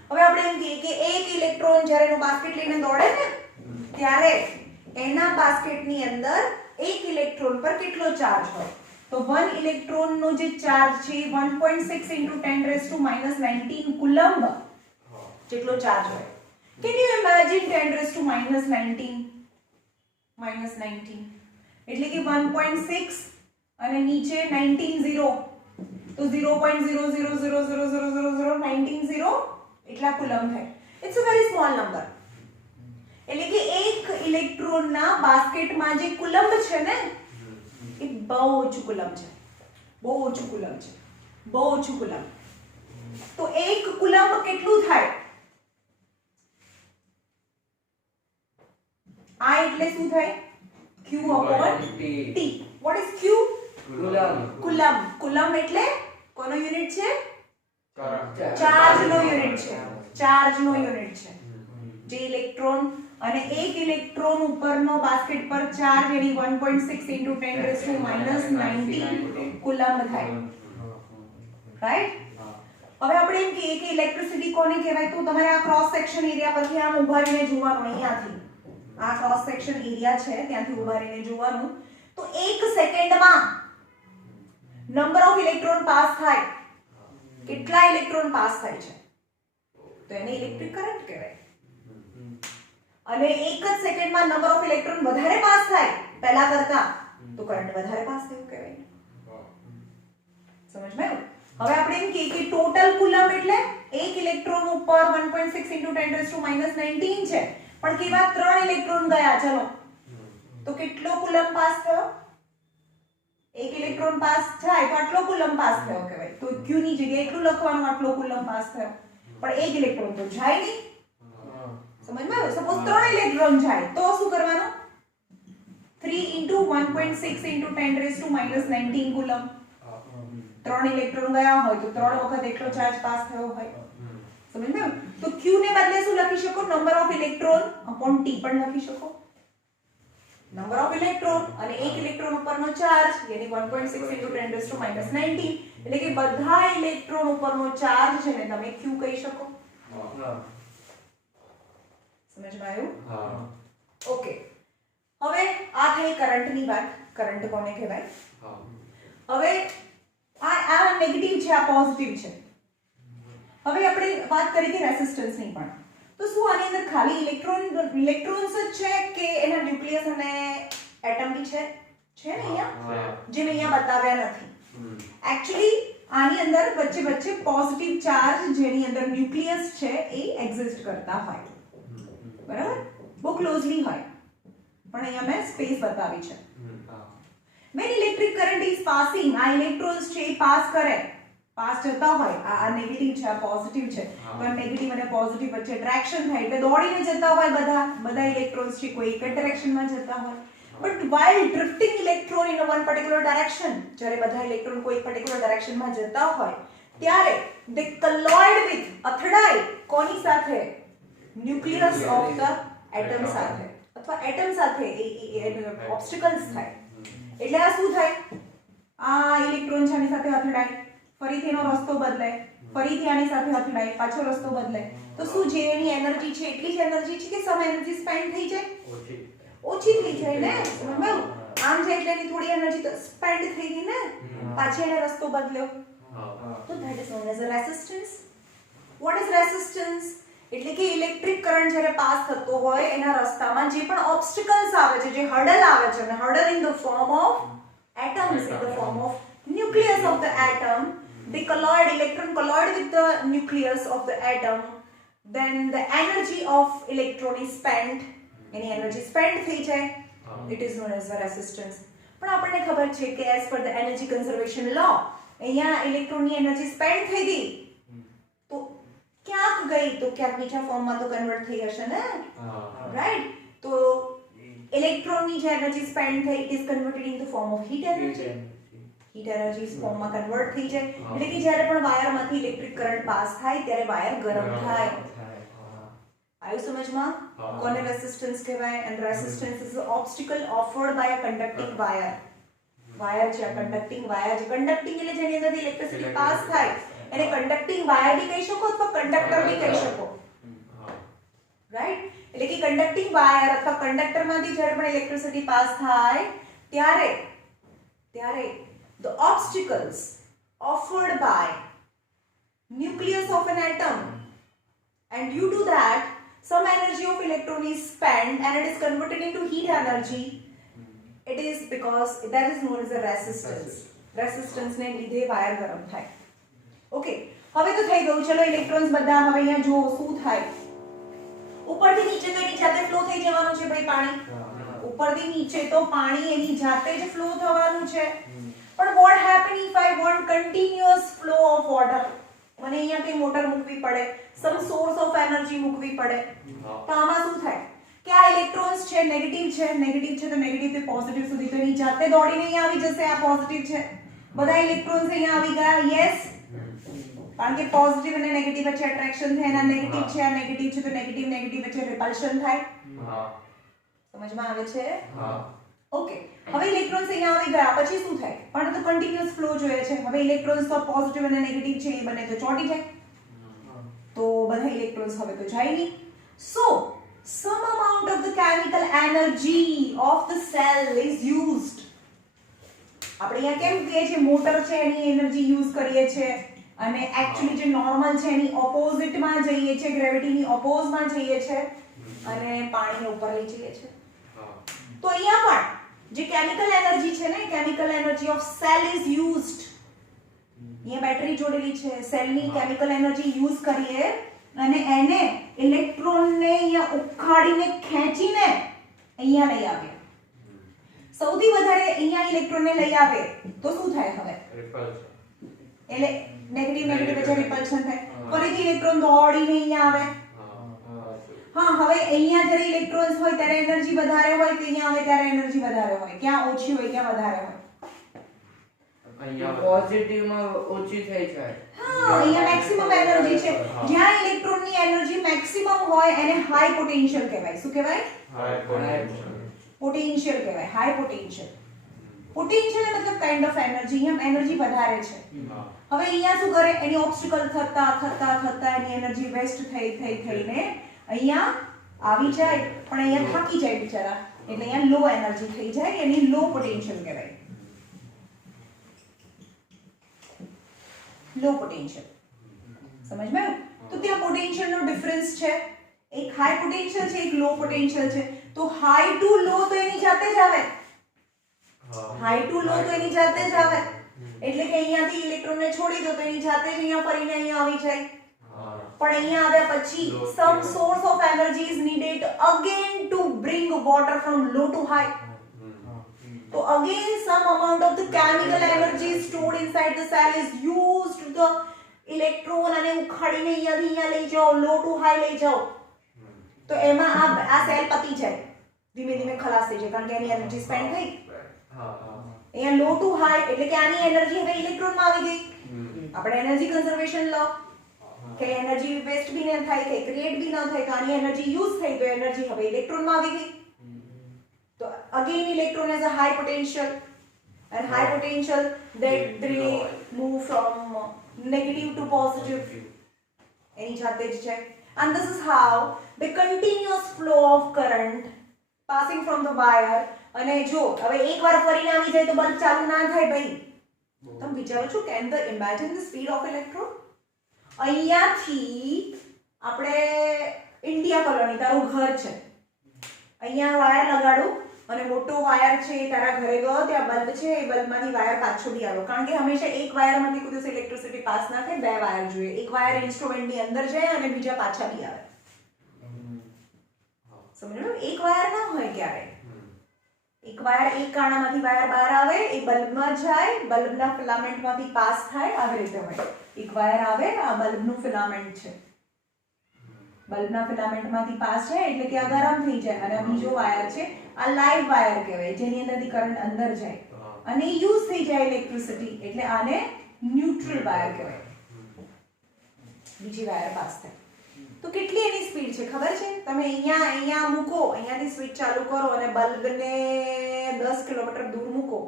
હવે આપણે એમ કહીએ કે એક ઇલેક્ટ્રોન જ્યારે એનો બાસ્કેટ લઈને દોડે ને ત્યારે એના બાસ્કેટની અંદર એક ઇલેક્ટ્રોન પર કેટલો ચાર્જ હોય? તો 1 ઇલેક્ટ્રોનનો જે ચાર્જ છે 1.6 × 10⁻⁻19 કુલમ્બ જેટલો ચાર્જ હોય. કેન યુ ઇમેજિન 10⁻⁻19 એટલે કે 1.6 અને નીચે 19 0 તો 0.000000019 એટલા કુલમ્બ થાય. It's a very small number. એટલે કે એક ઇલેક્ટ્રોનના બાસ્કેટમાં જે કુલમ્બ છે ને એ બહુ ઓછું કુલમ્બ. તો એક કુલમ્બ કેટલું થાય? I એટલે શું થાય? Q upon T. What is Q? Coulomb એટલે કોનો યુનિટ છે? ચાર્જનો યુનિટ છે. જે ઇલેક્ટ્રોન અને એક ઇલેક્ટ્રોન ઉપરનો બાસ્કેટ પર ચાર્જ એની 1.6 × 10⁻⁹ કુલમ્બ થાય. રાઈટ? હવે આપણે એમ કહીએ કે ઇલેક્ટ્રિસિટી કોને કહેવાય? તો તમારે આ ક્રોસ સેક્શન એરિયા પરથી આમ ઊભા રહીને જોવાનું. અહીંયાથી આ ક્રોસ સેક્શન એરિયા છે ત્યાંથી ઊભા રહીને જોવાનું. તો 1 સેકન્ડમાં નંબર ઓફ ઇલેક્ટ્રોન પાસ થાય. કેટલા ઇલેક્ટ્રોન પાસ થાય છે? તો એને ઇલેક્ટ્રિક કરંટ કહેવાય. અને 1 જ સેકન્ડમાં નંબર ઓફ ઇલેક્ટ્રોન વધારે પાસ થાય પહેલા કરતા તો કરંટ વધારે પાસ થયું કહેવાય. સમજમાં આવ્યું? હવે આપણે એમ કહીએ કે ટોટલ કુલમ્બ એટલે એક ઇલેક્ટ્રોન ઉપર 1.6 × 10⁻⁹ છે પણ કેવા 3 ઇલેક્ટ્રોન ગયા. ચલો તો કેટલો કુલમ્બ પાસ થયો? એક ઇલેક્ટ્રોન પાસ થાય તો આટલો કુલમ્બ પાસ થયો કહેવાય. તો Q ની જગ્યાએ એટલું લખવાનું આટલો કુલમ્બ પાસ થયો. પણ એક ઇલેક્ટ્રોન તો જાય નહીં. સમજમાં આવ્યું? સપોઝ 3 ઇલેક્ટ્રોન જાય તો શું કરવાનું? 3 × 1.6 × 10⁻⁹ કુલમ્બ. 3 ઇલેક્ટ્રોન ગયા હોય તો 3 વખત એટલો ચાર્જ પાસ થયો હોય. સમજમાં આવ્યું? તો Q ને બદલે શું લખી શકો? Number of electron upon T પણ લખી શકો. નંબર ઓફ ઇલેક્ટ્રોન અને એક ઇલેક્ટ્રોન ઉપરનો ચાર્જ યાની 1.6 × 10⁻⁹ એટલે કે બધા ઇલેક્ટ્રોન ઉપરનો ચાર્જ છે ને તમે Q કહી શકો. સમજમાં આવ્યું? ઓકે. હવે આ થઈ કરંટની વાત. કરંટ કોને કહેવાય? હવે આ નેગેટિવ છે, આ પોઝિટિવ છે. હવે આપણે વાત કરી કે રેઝિસ્ટન્સની પણ. તો શું આની અંદર ખાલી ઇલેક્ટ્રોન્સ જ છે કે એના ન્યુક્લિયસ અને એટમ બી છે? છે ને અહીંયા જે મેં અહીંયા બતાવ્યા નથી. એક્ચ્યુઅલી આની અંદર વચ્ચે પોઝિટિવ ચાર્જ જેની અંદર ન્યુક્લિયસ છે એ એક્ઝિસ્ટ કરતા હોય. બરાબર? બહુ ક્લોઝલી હોય. પણ અહીંયા મેં સ્પેસ બતાવી છે. when electric current is passing, આ ઇલેક્ટ્રોન્સ છે એ પાસ જતા હોય. આ નેગેટિવ છે, આ પોઝિટિવ છે. તો નેગેટિવ અને પોઝિટિવ વચ્ચે એટ્રેક્શન થાય એટલે દોડીને જતા હોય બધા ઇલેક્ટ્રોન્સ છે કોઈ એક જ ડાયરેક્શનમાં જતા હોય. But while drifting electron in one particular direction, જ્યારે બધા ઇલેક્ટ્રોન કોઈ પર્ટિક્યુલર ડાયરેક્શનમાં જતા હોય ત્યારે they collide with અથડાય કોની સાથે? ન્યુક્લિયસ ઓફ ધ એટમ સાથે અથવા એટમ સાથે ઓબ્સ્ટિકલ્સ થાય. એટલે આ શું થાય? આ ઇલેક્ટ્રોન છે આની સાથે અથડાય, ફરીથી એનો રસ્તો બદલાય, ફરીથી આની સાથે અથડાય, પાછો રસ્તો બદલાય. તો શું જે એની એનર્જી છે એટલી જ એનર્જી છે કે સમ એનર્જી સ્પેન્ડ થઈ જાય? ઓછી થઈ જાય ને, સમજાયું? આમ જાય એટલે એની થોડી એનર્જી તો સ્પેન્ડ થઈ ગઈ ને, પાછી એને રસ્તો બદલ્યો. તો that is known as a resistance. What is resistance? એટલે કે ઇલેક્ટ્રિક કરંટ જ્યારે પાસ થતો હોય એના રસ્તામાં જે પણ ઓબ્સ્ટેકલ્સ આવે છે, જે હર્ડલ આવે છે, અને hurdle in the form of atoms, in the form of nucleus of the atom, they collide, electron collide with the nucleus of the atom, then the energy of electron is spent, any energy spent થઈ જાય, it is known as the resistance. પણ આપણને ખબર છે કે as per the energy conservation law અહીંયા ઇલેક્ટ્રોનની energy spend થઈ ગઈ તો ક્યાંક ગઈ તો ક્યાંક બીજા ફોર્મમાં તો કન્વર્ટ થઈ હશે ને, રાઈટ? તો ઇલેક્ટ્રોનની જે એનર્જી સ્પેન્ડ થઈ it is converted in the form of heat energy. Heat energy ફોર્મમાં કન્વર્ટ થઈ જાય એટલે કે જ્યારે પણ વાયરમાંથી ઇલેક્ટ્રિક કરંટ પાસ થાય ત્યારે વાયર ગરમ થાય. આવ્યું સમજમાં? કોને રેસિસ્ટન્સ કહેવાય? And resistance is a obstacle offered by a conducting wire. Wire છે કન્ડક્ટિંગ વાયર, જે કન્ડક્ટિંગ એટલે જેની અંદરથી ઇલેક્ટ્રિસિટી પાસ થાય એને કન્ડક્ટિંગ વાયર બી કહી શકો અથવા કંડક્ટર બી કહી શકો, રાઈટ? એટલે કે કન્ડક્ટિંગ વાયર અથવા કંડક્ટરમાંથી જ્યારે પણ ઇલેક્ટ્રિસિટી પાસ થાય ત્યારે the obstacles offered by nucleus of an atom, and due to that some energy of electron is spent and it is converted into heat energy. It is because that is known as a resistance. Resistance ને લીધે wire ગરમ થાય. Okay, હવે તો થઈ ગયું. ચલો electrons બધા હવે અહીંયા જો શું થાય, ઉપરથી નીચે તો એની જાતે ફ્લો થઈ જવાનું છે ભાઈ પાણી. ઉપરથી નીચે તો પાણી એની જાતે જ ફ્લો થવાનું છે. પણ what happen if I want continuous flow of water? મને અહીંયા કઈ મોટર મૂકવી પડે, some source of energy મૂકવી પડે. તો આમાં શું થાય કે આ ઇલેક્ટ્રોન્સ છે નેગેટિવ છે તો નેગેટિવ થી પોઝિટિવ સુધી તો એની જાતે દોડીને અહીંયા આવી જશે. આ પોઝિટિવ છે, બધા ઇલેક્ટ્રોન્સ અહીંયા આવી ગયા, યસ, કારણ કે પોઝિટિવ અને નેગેટિવ વચ્ચે એટ્રેક્શન થાય. અને નેગેટિવ છે આ નેગેટિવ છે તો નેગેટિવ વચ્ચે રિપલ્શન થાય. સમજમાં આવે છે? ઓકે, હવે ઇલેક્ટ્રોન્સ અહીંયા આવી ગયા પછી શું થાય? પણ તો કન્ટિન્યુઅસ ફ્લો જોઈએ છે. હવે ઇલેક્ટ્રોન્સ તો પોઝિટિવ અને નેગેટિવ છે એ બંને તો ચોંટી જાય, તો બધા ઇલેક્ટ્રોન્સ હવે તો જાય નહીં. સો some amount of the chemical energy of the cell is used. આપણે અહીંયા કેમ કહીએ છીએ મોટર છે એની એનર્જી યુઝ કરીએ છીએ અને એક્ચ્યુઅલી જે નોર્મલ છે એની ઓપોઝિટમાં જઈએ છીએ, ગ્રેવિટીની ઓપોઝમાં જઈએ છીએ અને પાણીને ઉપર લઈ જઈએ છીએ. તો અહીંયા પણ જે કેમિકલ એનર્જી છે ને, chemical energy of cell is used. અહીંયા બેટરી જોડેલી છે, સેલની કેમિકલ એનર્જી યુઝ કરીએ અને એને ઇલેક્ટ્રોનને અહીંયા ઉખાડીને ખેંચીને અહીંયા લઈ આવે. સૌથી વધારે અહીંયા ઇલેક્ટ્રોનને લઈ આવે તો શું થાય? હવે એટલે નેગેટિવ વચ્ચે રિપલ્શન થાય, ફરીથી ઇલેક્ટ્રોન દોડીને અહીંયા આવે. હા, હવે અહીંયા જ્યારે ઇલેક્ટ્રોન્સ હોય ત્યારે એનર્જી વધારે હોય કે અહીંયા આવે ત્યારે એનર્જી વધારે હોય? ક્યાં ઓછી હોય ક્યાં વધારે હોય? અહીંયા પોઝિટિવમાં ઓછી થઈ જાય. હા, અહીંયા મેક્સિમમ એનર્જી છે. જ્યાં ઇલેક્ટ્રોનની એનર્જી મેક્સિમમ હોય એને હાઈ પોટેન્શિયલ કહેવાય. શું કહેવાય? પોટેન્શિયલ કહેવાય, હાઈ પોટેન્શિયલ. પોટેન્શિયલ મતલબ કાઇન્ડ ઓફ એનર્જી, અહીંયા એનર્જી વધારે છે. હવે અહીંયા શું કરે? એની ઓબ્સ્ટેકલ થતા એની એનર્જી વેસ્ટ થઈને અહીંયા આવી જાય, પણ અહીંયા થાકી જાય બિચારા, એટલે અહીંયા લો એનર્જી થઈ જાય, એની લો પોટેન્શિયલ કહેવાય. લો પોટેન્શિયલ. સમજમાં? તો ત્યાં પોટેન્શિયલનો ડિફરન્સ છે. એક હાઈ પોટેન્શિયલ છે, એક લો પોટેન્શિયલ છે. તો હાઈ ટુ લો તો એની જાતે જ આવે, હાઈ ટુ લો તો એની જાતે જ આવે. એટલે કે અહીંયાથી ઇલેક્ટ્રોનને છોડી દો તો એની જાતે જ અહીંયા ફરીને અહીંયા આવી જાય. પણ અહીંયા આવ્યા પછી some source of energy is needed again to bring water from low to high. So again some amount of the chemical energy stored inside the cell is used to the electron અને ઉખાડીને અહીંયાથી અહીંયા લઈ જાઓ, low to high લઈ જાઓ. તો એમાં આ સેલ પતી જાય, ધીમે ધીમે ખલાસ થઈ જાય, કારણ કે એની એનર્જી સ્પેન્ડ થઈ. અહીંયા લો ટુ હાઈ એટલે કે આની એનર્જી હવે ઇલેક્ટ્રોનમાં આવી ગઈ. આપણે એનર્જી કન્ઝર્વેશન લો કે એનર્જી વેસ્ટ બી ન થાય કે ક્રિએટ બી ન થાય, તો આની એનર્જી યુઝ થઈ તો એનર્જી હવે ઇલેક્ટ્રોનમાં આવી ગઈ. તો again electron has a high potential and high potential that they move from negative to positive. એની જાતે જ છે. And this is how the continuous flow of current passing from the wire અને જો હવે એકવાર ફરીને આવી જાય તો બલ્બ ચાલુ ના થાય ભાઈ. તમે વિચારો છો can the imagine the speed of electron. અહીંયાથી આપણે ઇન્ડિયા કોલોની તારું ઘર છે, અહીંયા વાયર લગાડું અને મોટો વાયર છે તારા ઘરે ગયો, ત્યાં બલ્બ છે, એ બલ્બમાંથી વાયર પાછો બી આવ્યો, કારણ કે હંમેશા એક વાયરમાંથી કોઈ દિવસ ઇલેક્ટ્રિસિટી પાસ ના થાય, બે વાયર જોઈએ, એક વાયર ઇન્સ્ટ્રુમેન્ટની અંદર જાય અને બીજા પાછા બી આવે. સમજો? એક વાયર ના હોય ક્યારે, એક વાયર એક કાણામાંથી વાયર બહાર આવે, એ બલ્બમાં જાય, બલ્બના ફિલામેન્ટમાંથી પાસ થાય, આવી રીતે હોય. એક વાયર આવે, આ બલ્બનું ફિલામેન્ટ છે, બલ્બના ફિલામેન્ટમાંથી પાસ થાય એટલે કે આ ગરમ થઈ જાય, અને બીજો વાયર છે આ લાઈવ વાયર કહેવાય, જેની અંદરથી કરંટ અંદર જાય અને યુઝ થઈ જાય ઇલેક્ટ્રિસિટી, એટલે આને ન્યુટ્રલ વાયર કહેવાય. બીજી વાયર પાસ થાય તો કેટલી એની સ્પીડ છે ખબર છે? તમે અહીંયા મૂકો, અહીંયાથી સ્વિચ ચાલુ કરો અને બલ્બને 10 કિલોમીટર દૂર મૂકો,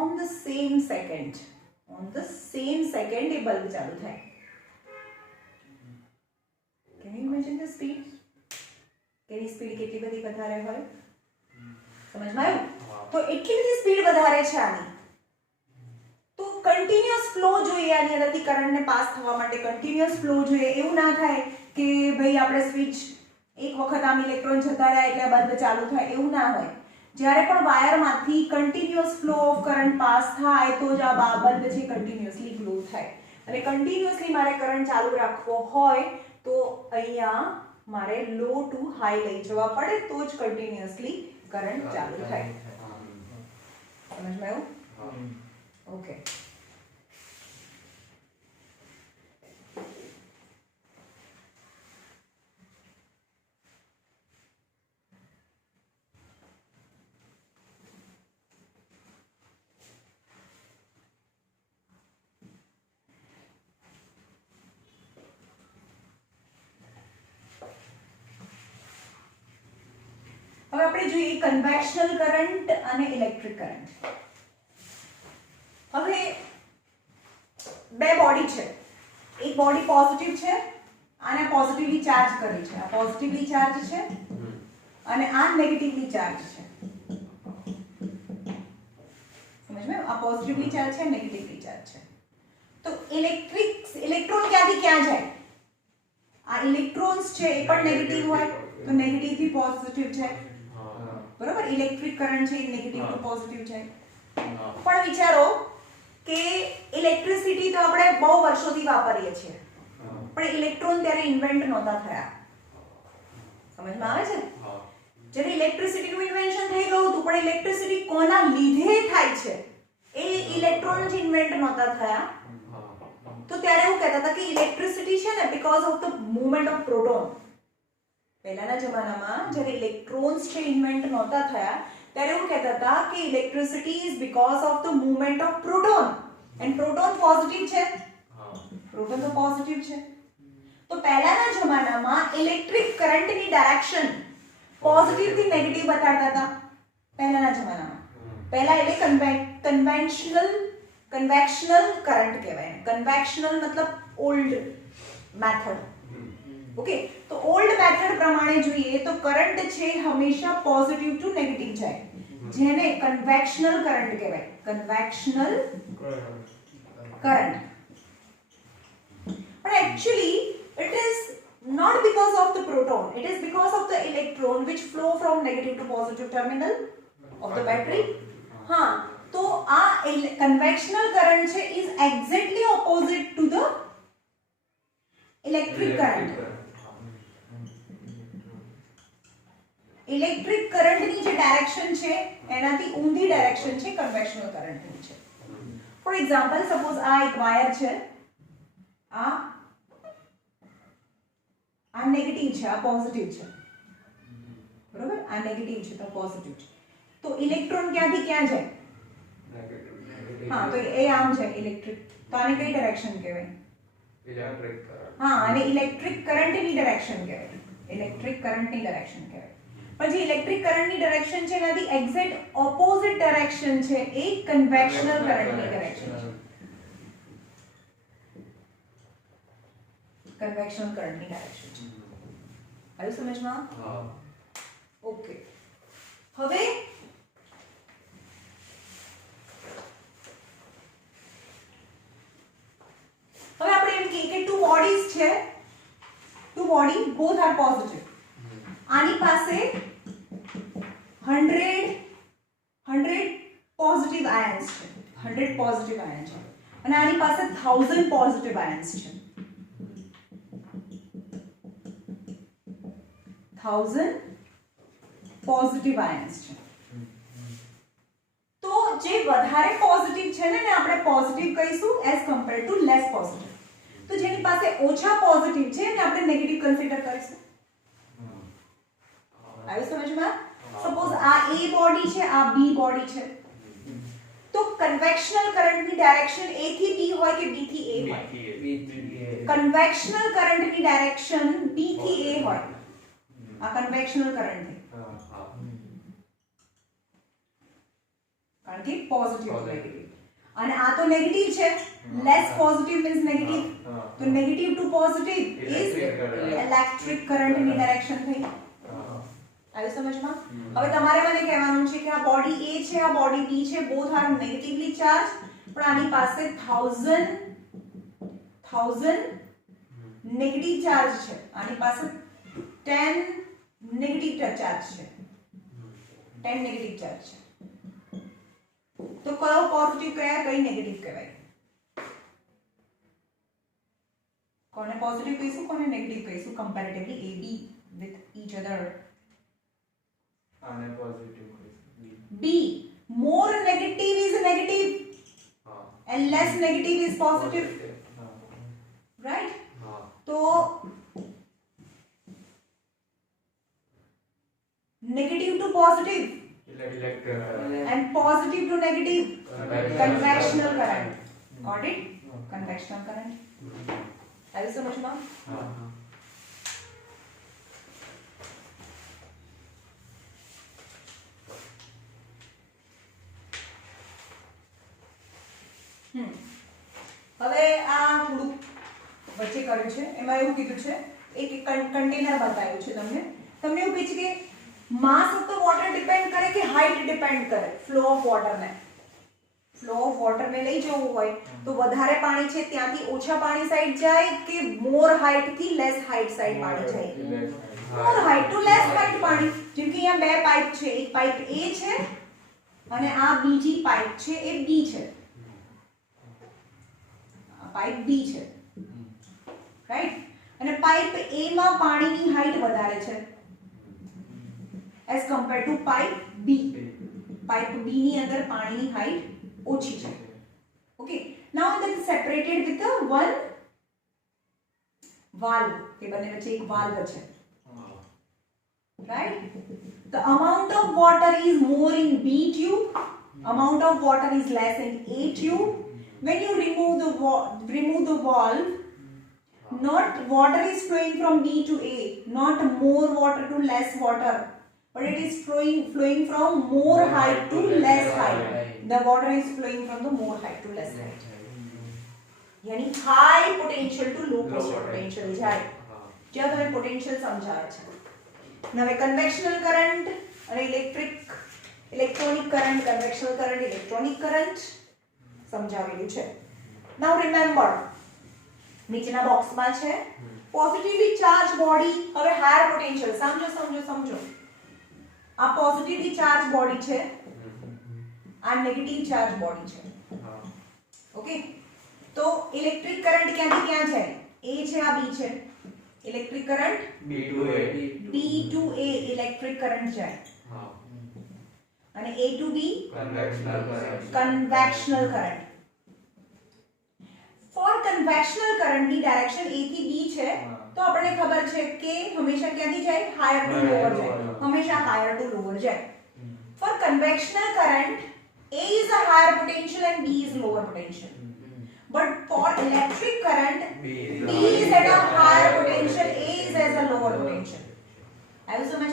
ઓન ધ સેમ સેકન્ડ એ બલ્બ ચાલુ થાય. Can you imagine the speed? કેની સ્પીડ કેટલી બધી વધારે હોય? સમજમાં આવ્યું? તો એટલી બધી સ્પીડ વધારે છે આની, તો કન્ટિન્યુઅસ ફ્લો જોઈએ આની અંદરથી કરંટને પાસ થવા માટે, કન્ટિન્યુઅસ ફ્લો જોઈએ. એવું ના થાય કે ભાઈ આપણે સ્વિચ એક વખત આમ ઇલેક્ટ્રોન જતા રહ્યા એટલે બલ્બ ચાલુ થાય, એવું ના હોય. જ્યારે પણ વાયરમાંથી continuous flow of current pass થાય તો જ આ બલ્બ છે કન્ટિન્યુઅસલી ગ્લો થાય. અને કન્ટિન્યુઅસલી મારે કરંટ ચાલુ રાખવો હોય તો અહીંયા મારે લો ટુ હાઈ લઈ જવા પડે, તો જ કન્ટિન્યુઅસલી કરંટ ચાલુ થાય. સમજમાં આવ્યું? ઓકે. હવે આપણે જોઈએ કન્વેક્શનલ કરંટ અને ઇલેક્ટ્રિક કરંટ. હવે બે બોડી છે, એક બોડી પોઝિટિવ છે, આને પોઝિટિવલી ચાર્જ કરી છે, આ પોઝિટિવલી ચાર્જ છે અને આ નેગેટિવલી ચાર્જ છે. સમજ્યું? આ પોઝિટિવલી ચાર્જ છે, નેગેટિવલી ચાર્જ છે. તો ઇલેક્ટ્રોન ક્યાંથી ક્યાં જાય? આ ઇલેક્ટ્રોન્સ છે એ પણ નેગેટિવ હોય તો નેગેટિવ થી પોઝિટિવ જાય, બરોબર? ઇલેક્ટ્રિક કરંટ છે એ નેગેટિવ ટુ પોઝિટિવ જાય. પણ વિચારો કે ઇલેક્ટ્રિસિટી તો આપણે બહુ વર્ષોથી વાપરીએ છીએ, પણ ઇલેક્ટ્રોન ત્યારે ઇન્વેન્ટ નહોતા થયા. સમજમાં આવે છે? જ્યારે ઇલેક્ટ્રિસિટીનું ઇન્વેન્શન થઈ ગયું હતું, પણ ઇલેક્ટ્રિસિટી કોના લીધે થાય છે એ ઇલેક્ટ્રોન જ ઇન્વેન્ટ નહોતા થયા, તો ત્યારે એવું કહેતા હતા કે ઇલેક્ટ્રિસિટી છે ને because of the movement of proton. પહેલાના જમાનામાં જ્યારે ઇલેક્ટ્રોન્સ છે ઇન્વેન્ટ નહોતા થયા ત્યારે એવું કહેતા હતા કે electricity is because of the movement of proton, and proton positive છે, પ્રોટોન તો પોઝિટિવ છે. તો પહેલાના જમાનામાં ઇલેક્ટ્રિક કરંટની ડાયરેક્શન પોઝિટિવ થી નેગેટિવ બતાડતા હતા. પહેલાના જમાનામાં પહેલા એટલે કન્વેક્શનલ કરંટ કહેવાય. કન્વેક્શનલ મતલબ ઓલ્ડ મેથડ. ઓકે, તો ઓલ્ડ મેથડ પ્રમાણે જોઈએ તો કરંટ છે હંમેશા પોઝિટિવ ટુ નેગેટિવ જાય, જેને કન્વેક્શનલ કરંટ કહેવાય. કન્વેક્શનલ કરંટ. પણ actually it is not because of the proton, it is because of the electron which flow from negative to positive terminal of the battery. हाँ, तो आ conventional current છે is exactly opposite to the electric current. Electric કરંટની જે direction છે એનાથી ઊંધી direction છે કન્વેક્શનલ કરંટની છે. ફોર એક્ઝામ્પલ, સપોઝ આ એક વાયર છે, આ નેગેટિવ છે, આ પોઝિટિવ છે, બરોબર? આ નેગેટિવ છે તો પોઝિટિવ છે. તો ઇલેક્ટ્રોન ક્યાંથી ક્યાં જાય? હા, તો એ આમ જાય ઇલેક્ટ્રિક. તો આને કઈ ડાયરેક્શન કહેવાય? Electric current. હા, અને ઇલેક્ટ્રિક કરંટની ડાયરેક્શન કહેવાય. ઇલેક્ટ્રિક કરંટની ડાયરેક્શન કહેવાય. પછી ઇલેક્ટ્રિક કરંટની ડાયરેક્શન છે એનાથી એક્ઝેક્ટ ઓપોઝિટ ડાયરેક્શન છે એ કન્વેક્શનલ કરંટની ડાયરેક્શન છે. કન્વેક્શનલ કરંટની ડાયરેક્શન છે. આવ્યું સમજમાં? હા. ઓકે. હવે આપણે એમ કહીએ કે ટુ બોડીઝ છે, two body both are positive. આની પાસે 100 પોઝિટિવ આયન્સ છે, 100 પોઝિટિવ આયન છે, અને આની પાસે 1000 પોઝિટિવ આયન્સ છે, 1000 પોઝિટિવ આયન્સ છે. તો જે વધારે પોઝિટિવ છે ને આપણે પોઝિટિવ કહીશું as compare to less positive. તો જેની પાસે ઓછા પોઝિટિવ છે એને આપણે નેગેટિવ કન્સિડર કરીશું. આવ્યું સમજમાં? સપોઝ આ A બોડી છે, આ B બોડી છે, તો કન્વેક્શનલ કરંટની ડાયરેક્શન A થી B હોય કે B થી A હોય? કન્વેક્શનલ કરંટની ડાયરેક્શન B થી A હોય. આ કન્વેક્શનલ કરંટ છે કારણ કે પોઝિટિવ નેગેટિવ, અને આ તો નેગેટિવ છે, લેસ પોઝિટિવ મીન્સ નેગેટિવ, તો negative to positive is electric કરંટની ડાયરેક્શન થઈ. આવ્યું સમજમાં? હવે તમારે મને કહેવાનું છે કે આ બોડી A છે, આ બોડી B છે, બોથ આર નેગેટિવલી ચાર્જ, પણ આની પાસે 1000 નેગેટિવ ચાર્જ છે, આની પાસે 10 નેગેટિવ ચાર્જ છે, 10 નેગેટિવ ચાર્જ છે. તો કયો પોઝિટિવ કહેવાય, કઈ નેગેટિવ કહેવાય? કોને પોઝિટિવ કહીશું, કોને નેગેટિવ કહીશું comparatively A B with each other? આને પોઝિટિવ કહીશું. B. More negative is negative and less negative is positive. Right? तो negative to positive and positive to negative, convectional current. Got it? Convectional current. Are you समझ में? હવે આ થોડું વચ્ચે કર્યું છે, એમાં એવું કીધું છે એક કન્ટેનર બતાવ્યું છે તમને એવું કહે છે કે માસ ઓફ ધ વોટર ડિપેન્ડ કરે કે હાઈટ ડિપેન્ડ કરે ફ્લો ઓફ વોટરને લઈ જવું હોય તો વધારે પાણી છે ત્યાંથી ઓછા પાણી સાઈડ જાય કે મોર હાઈટ થી લેસ હાઈટ સાઈડ પાણી જાય? મોર હાઈટ ટુ લેસ હાઈટ પાણી. જેમ કે અહીંયા બે પાઇપ છે, એક પાઇપ A છે અને આ બીજી પાઇપ છે એ B છે, પાઇપ B છે, રાઈટ? અને પાઇપ A માં પાણીની હાઈટ વધારે છે as compare two pipe B. Pipe B ની અંદર પાણીની હાઈટ ઓછી છે. Okay, now that is separated with a one valve. કે બંને વચ્ચે એક વાલ્વ છે, right? The amount of water is more in B tube, amount of water is less in A tube. When you remove the valve, not water is flowing from B to A, not more water to less water, but it is flowing from more height to less height. The water is flowing from the more height to less height. यानी high potential to low potential जाए. जो तुम्हें potential समझाया है. नवे conventional current और electronic current, conventional current, electronic current સમજાવેલું છે. Now remember, નીચેના બોક્સમાં છે પોઝિટિવલી ચાર્જ બોડી. હવે હાયર પોટેન્શિયલ સમજો. આ પોઝિટિવલી ચાર્જ બોડી છે, આ નેગેટિવ ચાર્જ બોડી છે. ઓકે, તો ઇલેક્ટ્રિક કરંટ ક્યાંથી ક્યાં જાય? A છે, આ B છે, electric current B to A electric current જાય, અને A to B conventional current. For conventional કરંટની ડાયરેક્શન A થી B છે તો આપણને ખબર છે કે હંમેશા ક્યાંથી જાય? હાયર ટુ લોઅર જાય, હંમેશા હાયર ટુ લોઅર જાય. For conventional current A is a higher potential and B is lower potential. But for electric current, B is at a higher potential, A is as a lower potential. Have you समझ?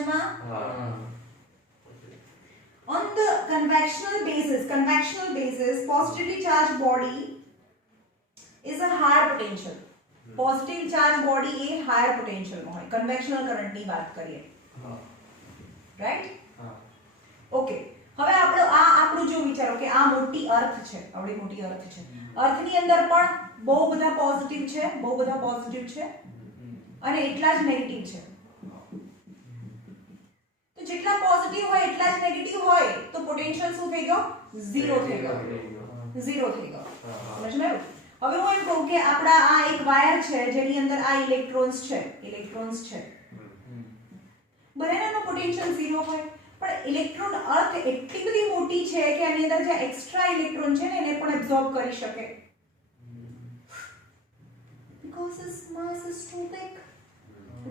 On the conventional basis, positively charged body is a higher potential. Positive charge body a higher potential में है. Conventional current ની વાત કરીએ, right? Okay, હવે આપણું જો વિચારો કે આ મોટી અર્થ છે, આવડી મોટી અર્થ છે, અર્થની અંદર પણ બહુ બધા પોઝિટિવ છે અને એટલા જ નેગેટિવ છે. તો જેટલા પોઝિટિવ હોય એટલા જ નેગેટિવ હોય તો પોટેન્શિયલ શું થઈ ગયો? ઝીરો થઈ ગયો. સમજમાં આવ્યું? હવે હું એમ કહું કે આપણા આ એક વાયર છે જેની અંદર આ ઇલેક્ટ્રોન્સ છે, બંનેનો પોટેન્શિયલ ઝીરો હોય, પણ ઇલેક્ટ્રોન અર્થ એટલી બધી મોટી છે કે આની અંદર જે એક્સ્ટ્રા ઇલેક્ટ્રોન છે ને એને પણ એબ્સોર્બ કરી શકે, because its mass is too big.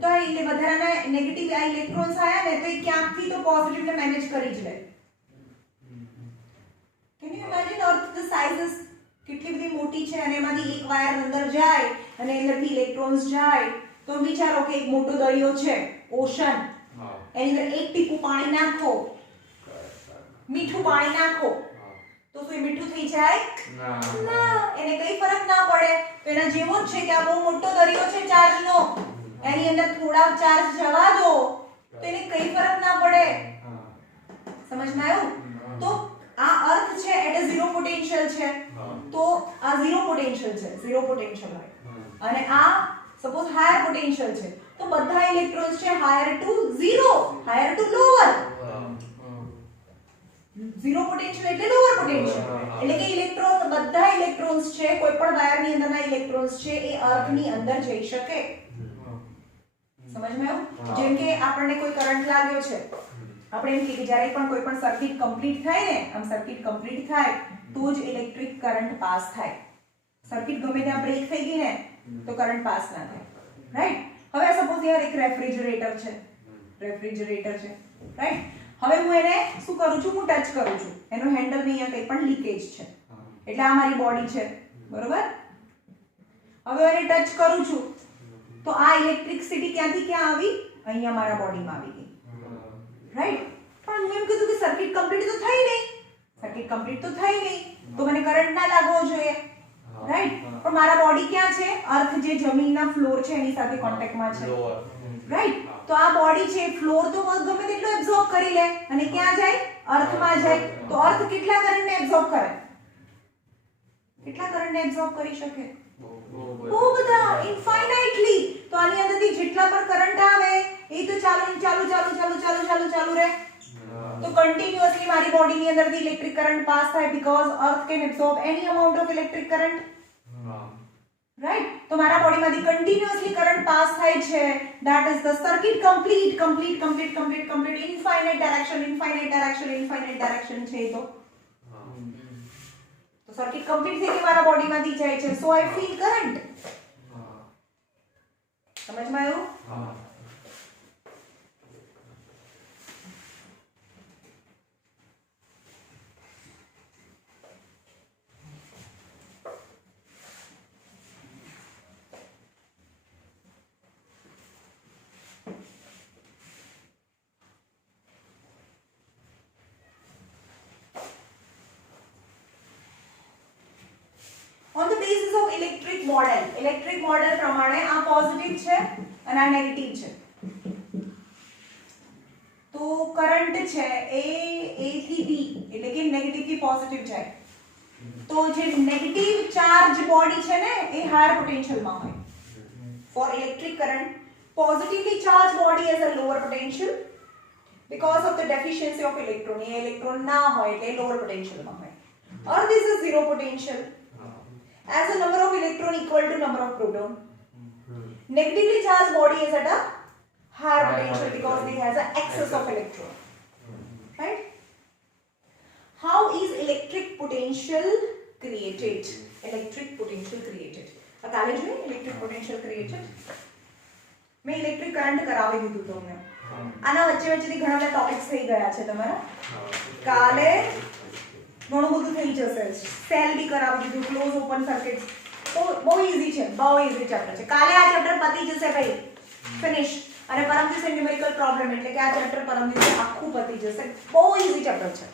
તો આ વધારાના નેગેટિવ આ ઇલેક્ટ્રોન્સ આયા ને તો એ ક્યાંકથી તો પોઝિટિવ ને મેનેજ કરી જ લે. Can you imagine earth the size કેટલી બધી મોટી છે અને એમાંથી એક વાયર અંદર જાય અને અંદરથી ઇલેક્ટ્રોન્સ જાય તો વિચારો કે એક મોટો દરિયો છે, ઓશન, એની અંદર એક ટીપું પાણી નાખો, મીઠું પાણી નાખો તો શું એ મીઠું થઈ જાય? ના, એને કઈ ફરક ના પડે. તો એના જેવો જ છે કે આ બહુ મોટો દરિયો છે ચાર્જનો, એની અંદર થોડા ચાર્જ જવા દો તો એને કઈ ફરક ના પડે. સમજમાં આવ્યું? તો આ અર્થ છે એટલે ઝીરો પોટેન્શિયલ છે, તો આ ઝીરો પોટેન્શિયલ હોય અને આ સપોઝ હાયર પોટેન્શિયલ છે તો બધા ઇલેક્ટ્રોન્સ છે higher to zero, higher to lower. Zero potential એટલે લોઅર પોટેન્શિયલ, એટલે કે બધા ઇલેક્ટ્રોન્સ છે, કોઈ પણ વાયરની અંદરના ઇલેક્ટ્રોન્સ છે એ અર્થની અંદર જઈ શકે. સમજમાં આવ્યું? જેમ કે આપણને કોઈ કરંટ લાગ્યો છે, આપણે એમ કે જ્યારે પણ કોઈ પણ સર્કિટ કમ્પ્લીટ થાય ને, આમ સર્કિટ કમ્પ્લીટ થાય તો જ ઇલેક્ટ્રિક કરંટ પાસ થાય. સર્કિટ ગમે ત્યાં બ્રેક થઈ ગઈ ને તો કરંટ પાસ ના થાય, રાઈટ? હવે સપોઝ યાર એક રેફ્રિજરેટર છે, રાઈટ? હવે હું એને શું કરું છું? હું ટચ કરું છું, એનો હેન્ડલ ની અહીંયા કંઈ પણ લીકેજ છે એટલે આ મારી બોડી છે, બરોબર? હવે એને ટચ કરું છું તો આ ઇલેક્ટ્રિસિટી ક્યાંથી ક્યાં આવી? અહીંયા મારા બોડીમાં આવી ગઈ, રાઈટ? પણ હું એમ કીધું કે સર્કિટ કમ્પ્લીટ તો થઈ નહીં, તો મને કરંટ ના લાગવો જોઈએ, રાઈટ? પણ મારા બોડી ક્યાં છે? અર્થ જે જમીનના ફ્લોર છે એની સાથે કોન્ટેક્ટમાં છે, રાઈટ? તો આ બોડી છે, ફ્લોર તો ગમે તેટલો એબ્સોર્બ કરી લે અને ક્યાં જાય? અર્થમાં જાય. તો અર્થ કેટલા કરંટને એબ્સોર્બ કરે? કેટલા કરંટને એબ્સોર્બ કરી શકે? બહુ બધા, ઇન્ફાઇનાઇટલી. તો આની અંદરથી જેટલા પણ કરંટ આવે એ તો ચાલુ રહે. તો કન્ટિન્યુઅસલી મારી બોડીની અંદરથી ઇલેક્ટ્રિક કરંટ પાસ થાય because earth can absorb any amount of electric current, right? તો મારા બોડીમાંથી કન્ટિન્યુઅસલી કરંટ પાસ થાય છે, that is the circuit complete, infinite direction છે. તો સર્કિટ કમ્પ્લીટ થઈ ગઈ, મારા બોડીમાંથી જાય છે, so I feel current. સમજમાં આવ્યું? On the basis of electric model પ્રમાણે આ પોઝિટિવ છે અને આ નેગેટિવ છે. તો કરંટ છે એ A થી B એટલે કે નેગેટિવ થી પોઝિટિવ જાય. તો જે નેગેટિવ ચાર્જ બોડી છે ને એ હાયર પોટેન્શિયલમાં હોય. For electric current, positively charged body has a lower potential because of the deficiency of electron. ये electron ना હોય એટલે lower potential માં હોય. Earth is a zero potential. As the number of electron equal to number of proton. Negatively charged body is at a higher potential because it has an excess of electron. Right? How is electric potential created? કાલે જોયું electric potential created. મેં electric current કરાવી દીધું તમને. આના વચ્ચેથી ઘણા બધા ટોપિક્સ થઈ ગયા છે તમારા. કાલે ઘણું બધું થઈ જશે. સેલ બી કરાવી દીધું, ક્લોઝ ઓપન સર્કિટ્સ. બહુ ઈઝી છે, બહુ ઈઝી ચેપ્ટર છે. કાલે આ ચેપ્ટર પતી જશે ભાઈ, ફિનિશ. અને પરમ દિવસે ન્યુમેરિકલ પ્રોબ્લેમ એટલે કે આ ચેપ્ટર પરમ દિવસે આખું પતી જશે. બહુ ઈઝી ચેપ્ટર છે.